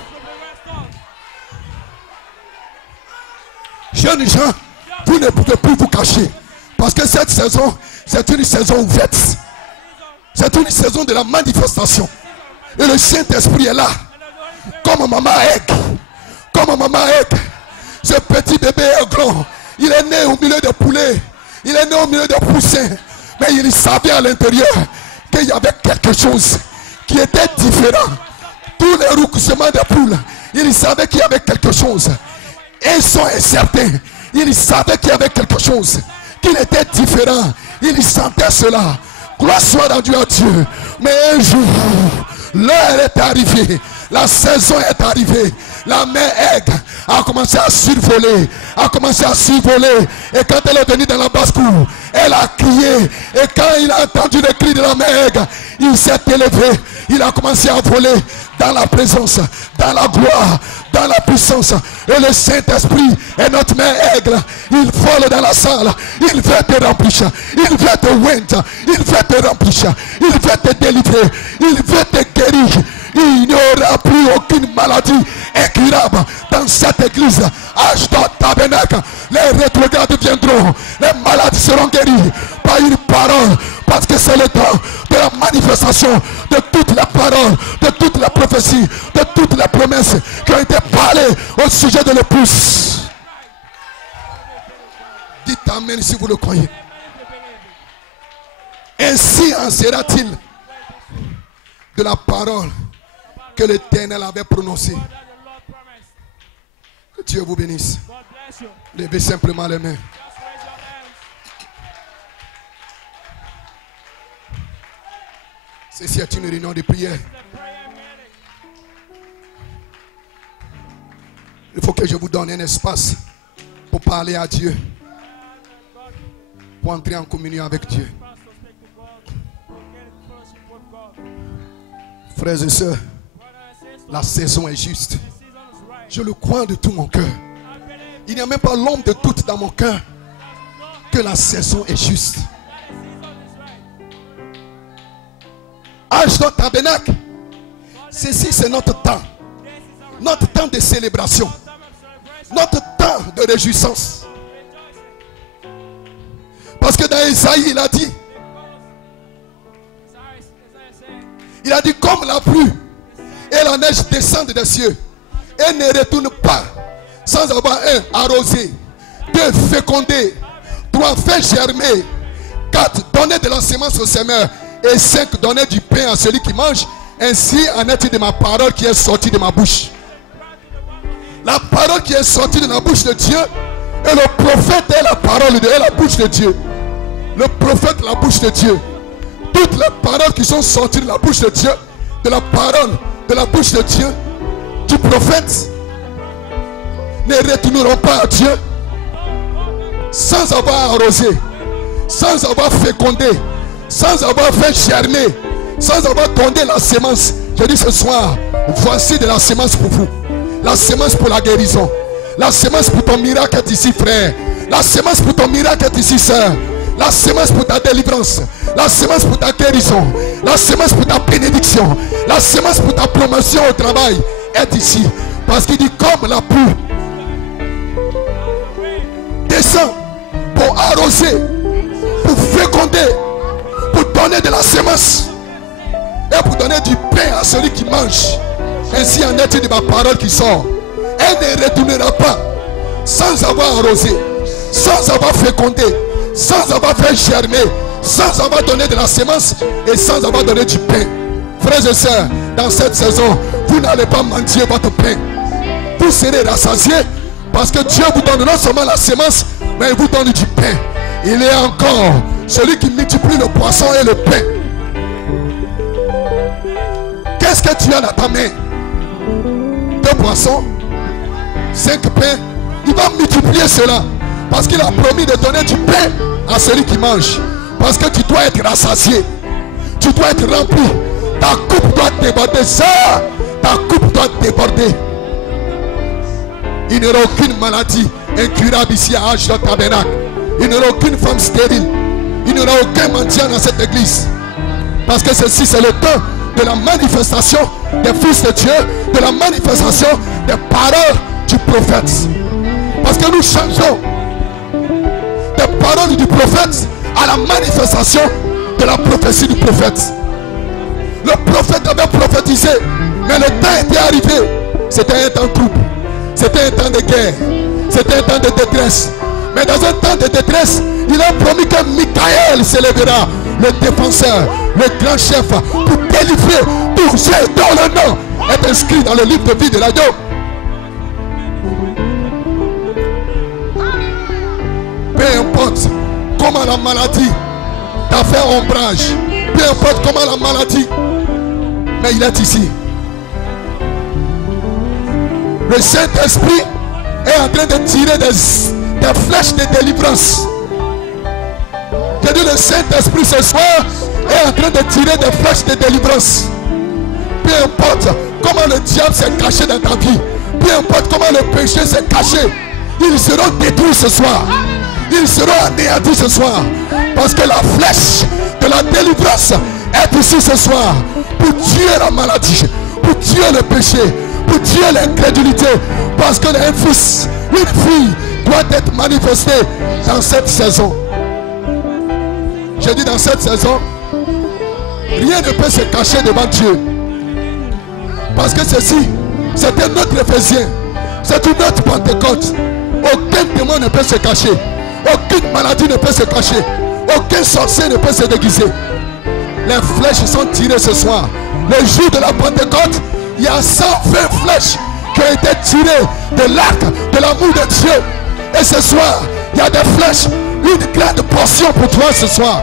Jeunes gens, vous ne pouvez plus vous cacher. Parce que cette saison, c'est une saison ouverte. C'est une saison de la manifestation. Et le Saint-Esprit est là. Comme maman Egg. Comme maman Egg. Ce petit bébé est grand. Il est né au milieu de poulets. Il est né au milieu de poussins. Mais il savait à l'intérieur qu'il y avait quelque chose qui était différent. Tous les roucoussements des poules, il savait qu'il y avait quelque chose. Et son est certain. Il savait qu'il y avait quelque chose. Qu'il était différent. Il sentait cela. Gloire soit rendue à Dieu. Mais un jour, l'heure est arrivée. La saison est arrivée. La mère Egg a commencé à survoler. A commencé à survoler. Et quand elle est venue dans la basse-cour, elle a crié. Et quand il a entendu le cri de la mère Egg, il s'est élevé. Il a commencé à voler dans la présence, dans la gloire, dans la puissance. Et le Saint-Esprit est notre mère aigle. Il vole dans la salle. Il veut te remplir. Il veut te wind. Il veut te remplir. Il veut te délivrer. Il veut te guérir. Il n'y aura plus aucune maladie incurable dans cette église. Ashdod Tabernacle. Les rétrogrades viendront. Les malades seront guéris par une parole. Parce que c'est le temps de la manifestation de toutes les paroles, de toutes les prophéties, de toutes les promesses qui ont été parlées au sujet de l'épouse. Dites amen si vous le croyez. Ainsi en sera-t-il de la parole que l'Éternel avait prononcée. Que Dieu vous bénisse. Levez simplement les mains. Ceci est une réunion de prière. Il faut que je vous donne un espace pour parler à Dieu, pour entrer en communion avec Dieu. Frères et sœurs, la saison est juste. Je le crois de tout mon cœur. Il n'y a même pas l'ombre de doute dans mon cœur que la saison est juste. Ashdod Tabernacle, ceci c'est notre temps. Notre temps de célébration. Notre temps de réjouissance. Parce que dans Isaïe, il a dit comme la pluie et la neige descendent des cieux et ne retournent pas sans avoir arrosé, 2 fécondé, 3 fait germer, 4 donner de la semence au semeur et 5 donner du pain à celui qui mange. Ainsi en est-il de ma parole qui est sortie de ma bouche. La parole qui est sortie de la bouche de Dieu, et le prophète est la parole de la bouche de Dieu. Le prophète, la bouche de Dieu. Toutes les paroles qui sont sorties de la bouche de Dieu, de la parole de la bouche de Dieu, du prophète, ne retourneront pas à Dieu sans avoir arrosé, sans avoir fécondé, sans avoir fait germer, sans avoir donné la semence. Je dis ce soir, voici de la semence pour vous. La semence pour la guérison. La semence pour ton miracle est ici, frère. La semence pour ton miracle est ici, sœur. La semence pour ta délivrance. La semence pour ta guérison. La semence pour ta bénédiction. La semence pour ta promotion au travail est ici. Parce qu'il dit comme la pluie descend pour arroser, pour féconder, pour donner de la semence et pour donner du pain à celui qui mange. Ainsi en est-il de ma parole qui sort. Elle ne retournera pas sans avoir arrosé, sans avoir fécondé, sans avoir fait germer, sans avoir donné de la semence et sans avoir donné du pain. Frères et sœurs, dans cette saison, vous n'allez pas mendier votre pain. Vous serez rassasiés parce que Dieu vous donne non seulement la semence, mais il vous donne du pain. Il est encore celui qui multiplie le poisson et le pain. Qu'est-ce que tu as dans ta main? 2 poissons, 5 pains. Il va multiplier cela parce qu'il a promis de donner du pain à celui qui mange. Parce que tu dois être rassasié, tu dois être rempli, ta coupe doit déborder. Ça, ta coupe doit déborder. Il n'y aura aucune maladie incurable ici à Ashdod Tabernacle. Il n'y aura aucune femme stérile. Il n'y aura aucun mendiant dans cette église. Parce que ceci c'est le temps de la manifestation des fils de Dieu, de la manifestation des paroles du prophète. Parce que nous changeons des paroles du prophète à la manifestation de la prophétie du prophète. Le prophète avait prophétisé, mais le temps était arrivé. C'était un temps trouble. C'était un temps de guerre. C'était un temps de détresse. Mais dans un temps de détresse, il a promis que Michael s'élèvera, le défenseur, le grand chef, pour délivrer tous ceux dont le nom est inscrit dans le livre de vie de l'agneau. Peu importe comment la maladie t'a fait ombrage, peu importe comment la maladie, mais il est ici. Le Saint-Esprit est en train de tirer des flèches de délivrance. J'ai dit, le Saint-Esprit ce soir est en train de tirer des flèches de délivrance. Peu importe comment le diable s'est caché dans ta vie, peu importe comment le péché s'est caché, ils seront détruits ce soir. Ils seront anéantis ce soir. Parce que la flèche de la délivrance est ici ce soir pour tuer la maladie, pour tuer le péché, pour tuer l'incrédulité. Parce que un fils, une fille doit être manifesté dans cette saison. J'ai dit dans cette saison, rien ne peut se cacher devant Dieu. Parce que ceci, c'est un autre Ephésien. C'est une autre Pentecôte. Aucun démon ne peut se cacher. Aucune maladie ne peut se cacher. Aucun sorcier ne peut se déguiser. Les flèches sont tirées ce soir. Le jour de la Pentecôte, il y a 120 flèches qui ont été tirées de l'arc de l'amour de Dieu. Et ce soir, il y a des flèches. Une grande portion pour toi ce soir.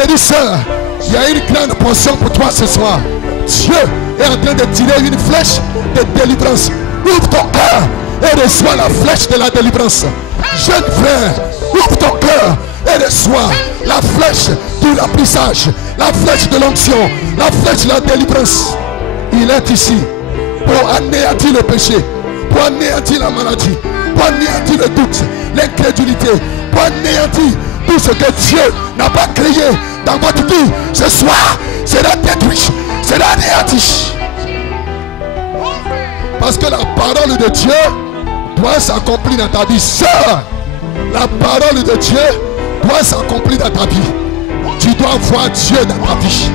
J'ai dit, sœur, il y a une grande portion pour toi ce soir. Dieu est en train de tirer une flèche de délivrance. Ouvre ton cœur et reçois la flèche de la délivrance. Jeune frère, ouvre ton cœur et reçois la flèche du remplissage, la flèche de l'onction, la flèche de la délivrance. Il est ici pour anéantir le péché, pour anéantir la maladie, pour anéantir le doute, l'incrédulité, pour anéantir tout ce que Dieu n'a pas créé dans votre vie. Ce soir, sera détruit, sera anéanti. Parce que la parole de Dieu doit s'accomplir dans ta vie. Sœur, la parole de Dieu doit s'accomplir dans ta vie. Tu dois voir Dieu dans ta vie.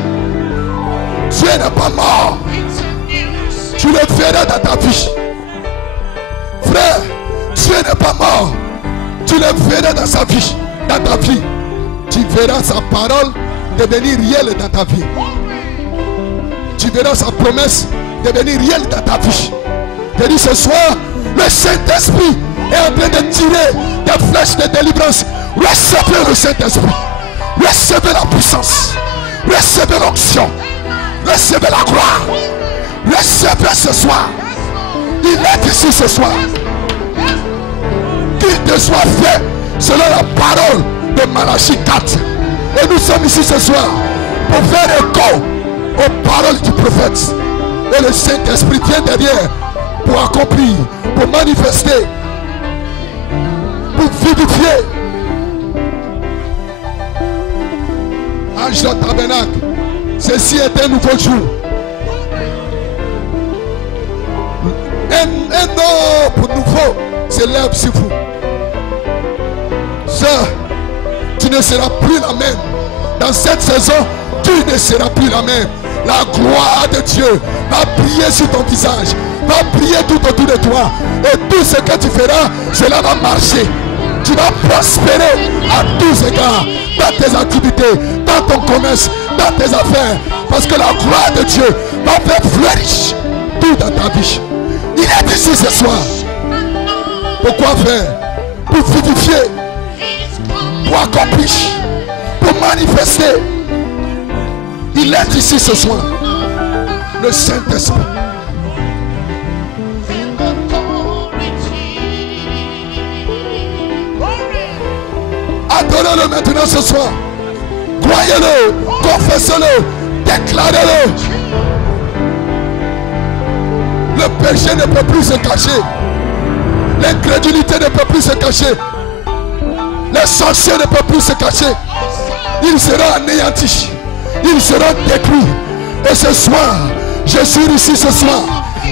Dieu n'est pas mort. Tu le verras dans ta vie. Frère, Dieu n'est pas mort. Tu le verras dans sa vie, dans ta vie. Tu verras sa parole devenir réelle dans ta vie. Tu verras sa promesse devenir réelle dans ta vie. Je dis ce soir, le Saint-Esprit est en train de tirer des flèches de délivrance. Recevez le Saint-Esprit. Recevez la puissance. Recevez l'onction. Recevez la gloire. Recevez ce soir. Il est ici ce soir. Qu'il te soit fait selon la parole de Malachie 4. Et nous sommes ici ce soir pour faire écho aux paroles du prophète. Et le Saint-Esprit vient derrière pour accomplir, pour manifester, pour vivifier. Ange de tabernacle, ceci est un nouveau jour. Un ordre nouveau s'élève sur vous. Sœur, tu ne seras plus la même. Dans cette saison, tu ne seras plus la même. La gloire de Dieu va briller sur ton visage, va briller tout autour de toi. Et tout ce que tu feras, cela va marcher. Tu vas prospérer à tous égards, dans tes activités, dans ton commerce, dans tes affaires. Parce que la gloire de Dieu va faire fleurir tout dans ta vie. Il est ici ce soir. Pourquoi faire? Pour vivifier, pour accomplir, pour manifester. Il est ici ce soir. Le Saint-Esprit. Adorez-le maintenant ce soir. Croyez-le, confessez-le, déclarez-le. Le péché ne peut plus se cacher. L'incrédulité ne peut plus se cacher. Les sorciers ne peuvent plus se cacher. Ils seront anéantis. Ils seront détruits. Et ce soir, je suis ici ce soir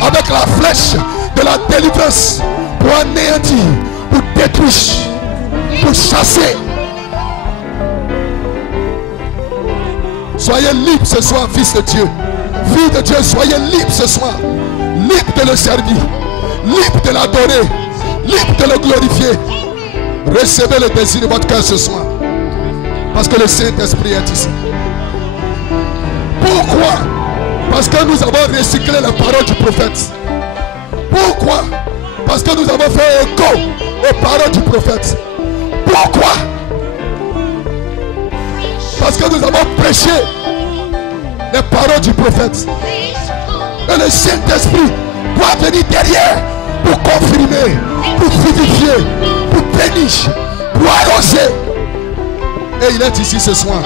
avec la flèche de la délivrance pour anéantir, pour détruire, pour chasser. Soyez libres ce soir, fils de Dieu. Vie de Dieu, soyez libres ce soir. Libres de le servir. Libres de l'adorer. Libres de le glorifier. Recevez le désir de votre cœur ce soir. Parce que le Saint-Esprit est ici. Pourquoi? Parce que nous avons recyclé la parole du prophète. Pourquoi? Parce que nous avons fait écho aux paroles du prophète. Pourquoi? Parce que nous avons prêché les paroles du prophète. Et le Saint-Esprit doit venir derrière pour confirmer, pour vivifier, pour bénir, pour arroser. Et il est ici ce soir.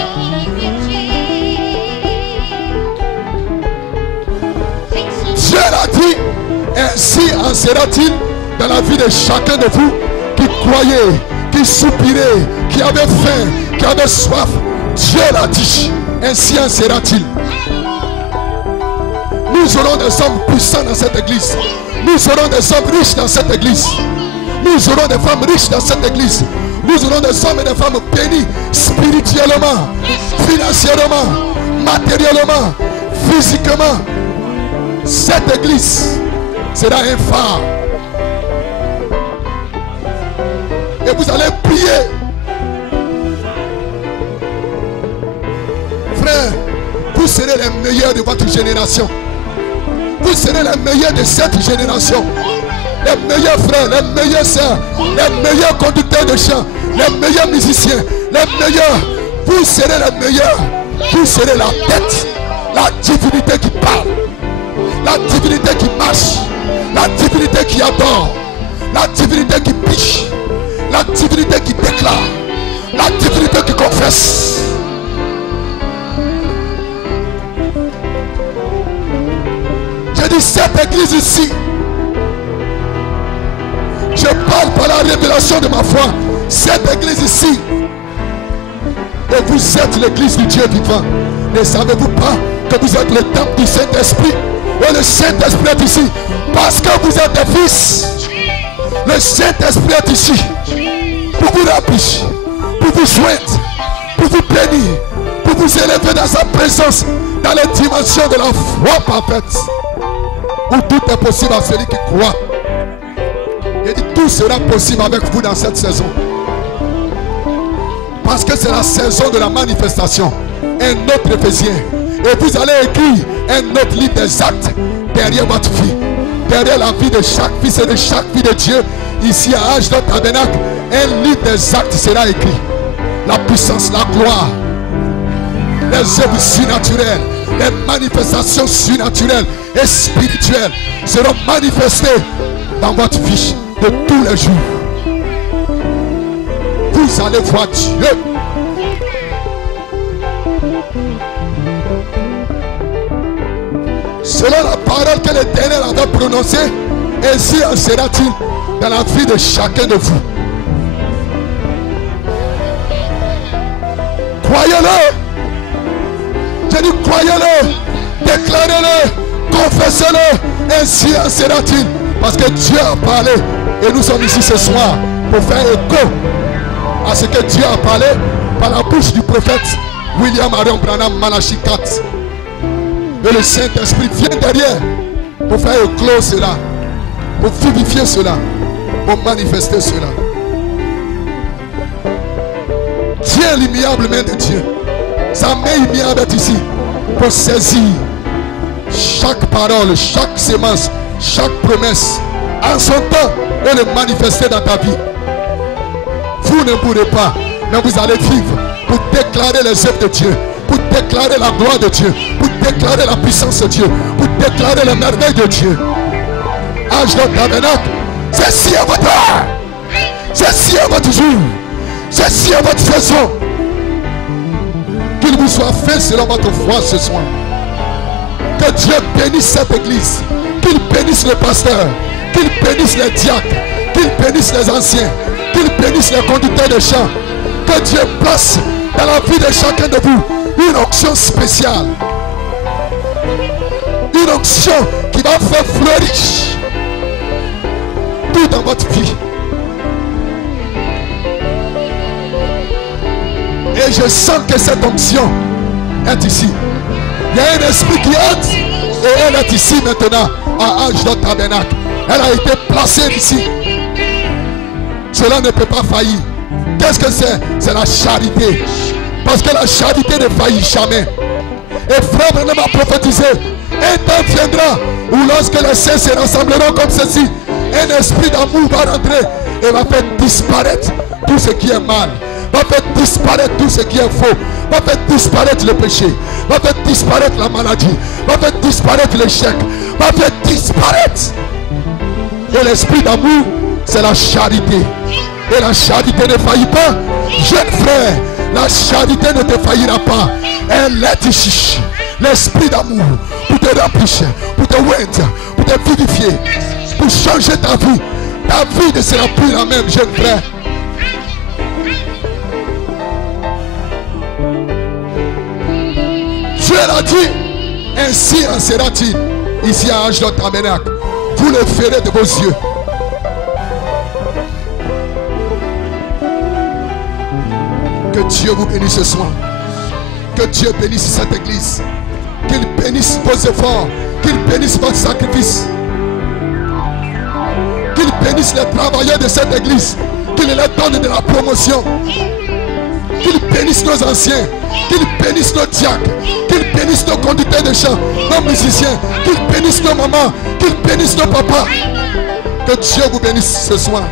Dieu l'a dit, ainsi en sera-t-il dans la vie de chacun de vous qui croyait, qui soupirait, qui avait faim, qui avait soif. Dieu l'a dit, ainsi en sera-t-il. Nous aurons des hommes puissants dans cette église. Nous aurons des hommes riches dans cette église. Nous aurons des femmes riches dans cette église. Nous aurons des hommes et des femmes bénis spirituellement, financièrement, matériellement, physiquement. Cette église sera un phare. Et vous allez prier. Frère, vous serez les meilleurs de votre génération. Vous serez les meilleurs de cette génération. Les meilleurs frères, les meilleures sœurs, les meilleurs conducteurs de chant, les meilleurs musiciens, les meilleurs. Vous serez les meilleurs. Vous serez la tête, la divinité qui parle, la divinité qui marche, la divinité qui adore, la divinité qui piche, la divinité qui déclare, la divinité qui confesse. J'ai dit cette église ici. Je parle par la révélation de ma foi. Cette église ici. Et vous êtes l'église du Dieu vivant. Ne savez-vous pas que vous êtes le temple du Saint-Esprit? Et le Saint-Esprit est ici. Parce que vous êtes des fils. Le Saint-Esprit est ici. Pour vous remplir. Pour vous joindre. Pour vous bénir. Pour vous élever dans sa présence. Dans les dimensions de la foi parfaite. Où tout est possible à celui qui croit. Et dit tout sera possible avec vous dans cette saison. Parce que c'est la saison de la manifestation. Un autre Éphésiens. Et vous allez écrire un autre livre des actes derrière votre vie. Derrière la vie de chaque fils et de chaque fille de Dieu. Ici à Âge de Tabernacle. Un livre des actes sera écrit. La puissance, la gloire. Les œuvres surnaturelles. Les manifestations surnaturelles et spirituelles seront manifestées dans votre vie de tous les jours. Vous allez voir Dieu. Selon la parole que l'Éternel avait prononcée, ainsi en sera-t-il dans la vie de chacun de vous. Croyez-le. J'ai dit croyez-le, déclarez-le, confessez-le, ainsi en sera-t-il. Parce que Dieu a parlé et nous sommes ici ce soir pour faire écho à ce que Dieu a parlé par la bouche du prophète William Aaron Branham Malachi 4. Et le Saint-Esprit vient derrière pour faire éclore cela, pour vivifier cela, pour manifester cela. Tiens l'immuable main de Dieu. Sa main immuable est ici pour saisir chaque parole, chaque sémence, chaque promesse en son temps et le manifester dans ta vie. Vous ne pourrez pas, mais vous allez vivre pour déclarer les œuvres de Dieu, pour déclarer la gloire de Dieu, pour déclarer la puissance de Dieu, pour déclarer les merveilles de Dieu. Âge de Tabernacle, ceci est votre heure, ceci est votre jour, ceci est votre saison. Qu'il vous soit fait selon votre foi ce soir. Que Dieu bénisse cette église. Qu'il bénisse le pasteur. Qu'il bénisse les diacres. Qu'il bénisse les anciens. Qu'il bénisse les conducteurs de chant. Que Dieu place dans la vie de chacun de vous une onction spéciale. Une onction qui va faire fleurir tout dans votre vie. Et je sens que cette onction est ici. Il y a un esprit qui entre. Et elle est ici maintenant, à Ashdod Tabernacle. Elle a été placée ici. Cela ne peut pas faillir. Qu'est-ce que c'est? C'est la charité. Parce que la charité ne faillit jamais. Et frère Branham a prophétisé. Un temps viendra où lorsque les saints se rassembleront comme ceci, un esprit d'amour va rentrer et va faire disparaître tout ce qui est mal. Va faire disparaître tout ce qui est faux. Va faire disparaître le péché. Va faire disparaître la maladie. Va faire disparaître l'échec. Va faire disparaître. Et l'esprit d'amour, c'est la charité. Et la charité ne faillit pas. Jeune frère, la charité ne te faillira pas. Elle est ici. L'esprit d'amour pour te remplir, pour te oindre, pour te vivifier, pour changer ta vie. Ta vie ne sera plus la même, jeune frère. Dieu l'a dit, ainsi en sera-t-il ici à Ashdod Tabernacle. Vous le ferez de vos yeux. Que Dieu vous bénisse ce soir. Que Dieu bénisse cette église. Qu'il bénisse vos efforts. Qu'il bénisse votre sacrifice. Qu'il bénisse les travailleurs de cette église. Qu'il leur donne de la promotion. Qu'il bénisse nos anciens. Qu'il bénisse nos diacres. Qu'il bénisse nos conducteurs de chant. Nos musiciens. Qu'il bénisse nos mamans. Qu'il bénisse nos papas. Que Dieu vous bénisse ce soir.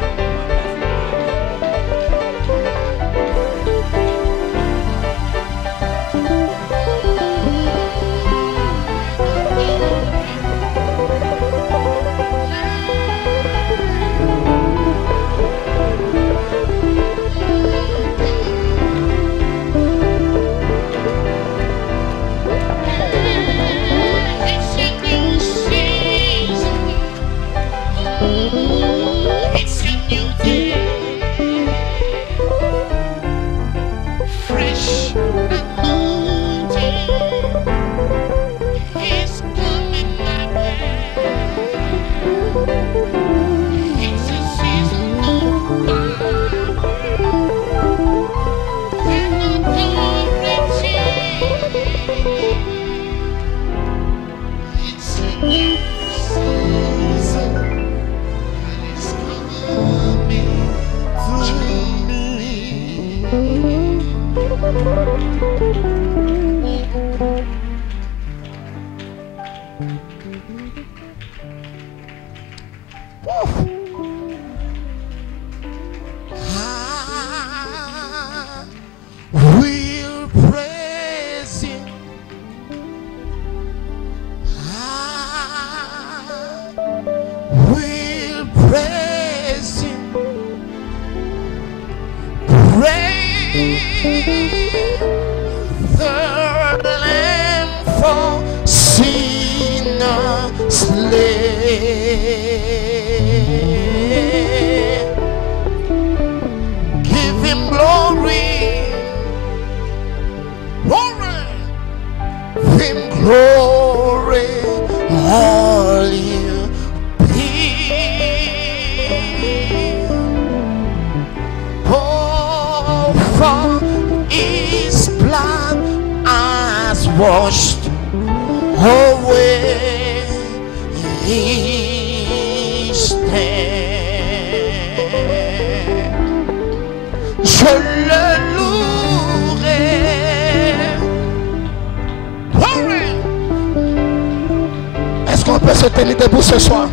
Se tenir debout ce soir.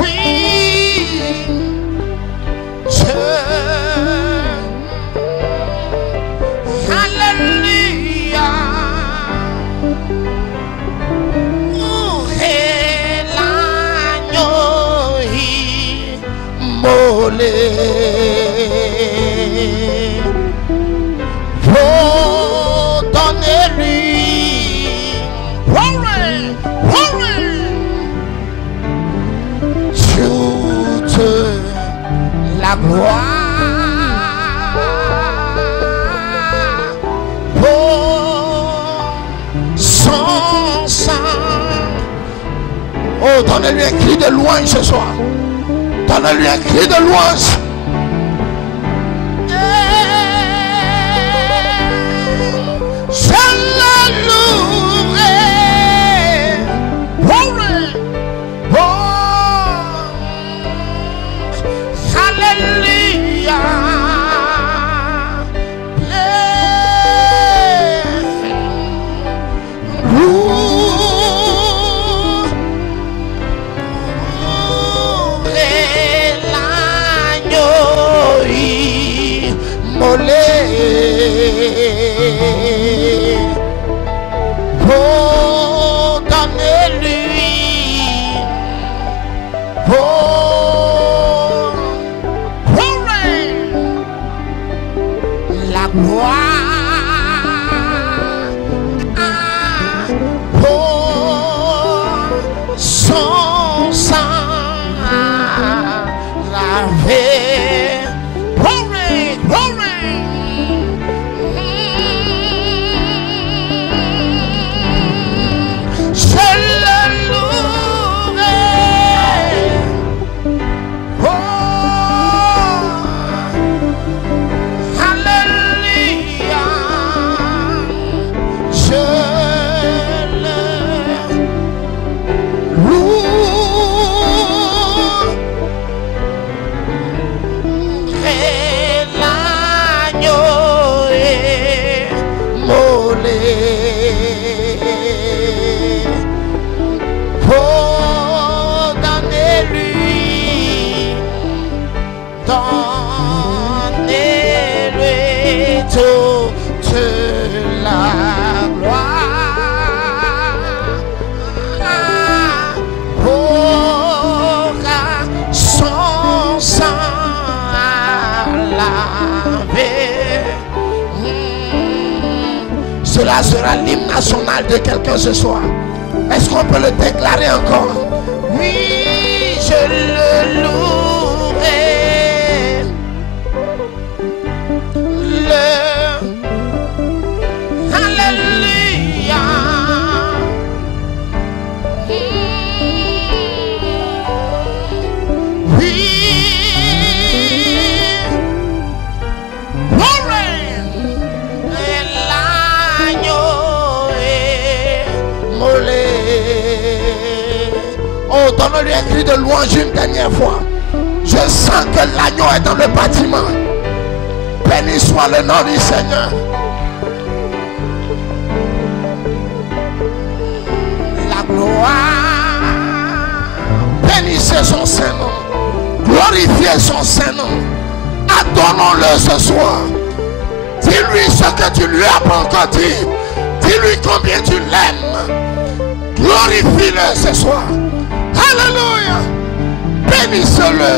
Oui, Alléluia. Et l'agneau immolé. Oh, donnez-lui. Glory, glory. La gloire pour son sang. Oh, donnez-lui un cri de louange ce soir. Donnez-lui un cri de louange. Je le louerai. Oh, Cela sera l'hymne national de quelqu'un ce soir. Est-ce qu'on peut le déclarer encore? Oui, je le louerai. Alléluia. Oui. Oh, donne-lui un cri de louange une dernière fois. Je sens que l'agneau est dans le bâtiment. Béni soit le nom du Seigneur. La gloire. Bénissez son Saint-Nom. Glorifiez son Saint-Nom. Adorons-le ce soir. Dis-lui ce que tu lui as pas encore dit. Dis-lui combien tu l'aimes. Glorifie-le ce soir. Alléluia. Bénissez-le.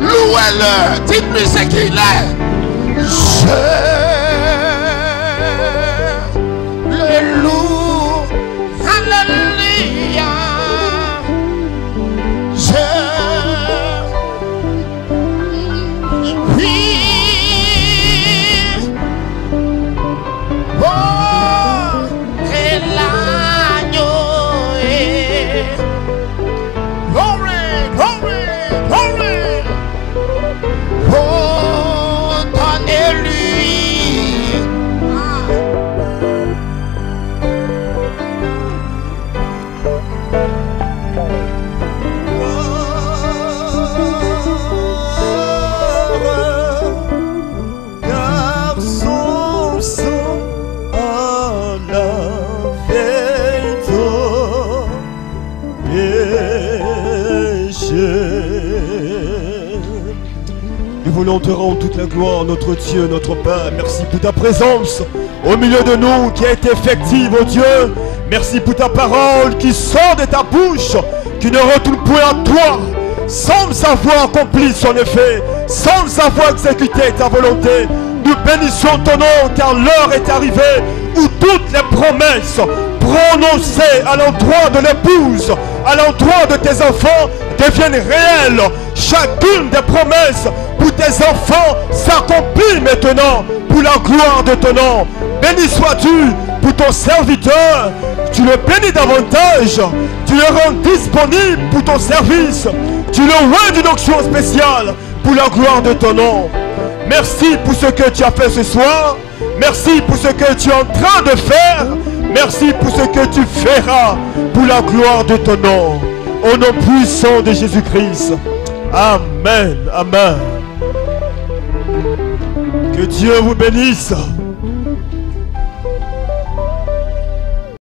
Louez-le. Dites-lui ce qu'il est. Je le loue. Alléluia. Oui. Oh, et l'agneau est. Glory, glory, glory. Oh, donnez-lui. Car son sang a lavé ton péché. Nous voulons te rendre toute la gloire, notre Dieu, notre Père. Merci pour ta présence au milieu de nous qui a été effective, oh Dieu. Merci pour ta parole qui sort de ta bouche, qui ne retourne point à toi, sans avoir accompli son effet, sans avoir exécuté ta volonté. Nous bénissons ton nom car l'heure est arrivée où toutes les promesses prononcées à l'endroit de l'épouse, à l'endroit de tes enfants deviennent réelles. Chacune des promesses pour tes enfants s'accomplit maintenant pour la gloire de ton nom. Béni sois-tu pour ton serviteur. Tu le bénis davantage. Tu le rends disponible pour ton service. Tu le rends d'une onction spéciale pour la gloire de ton nom. Merci pour ce que tu as fait ce soir. Merci pour ce que tu es en train de faire. Merci pour ce que tu feras pour la gloire de ton nom. Au nom puissant de Jésus-Christ. Amen. Amen. Que Dieu vous bénisse.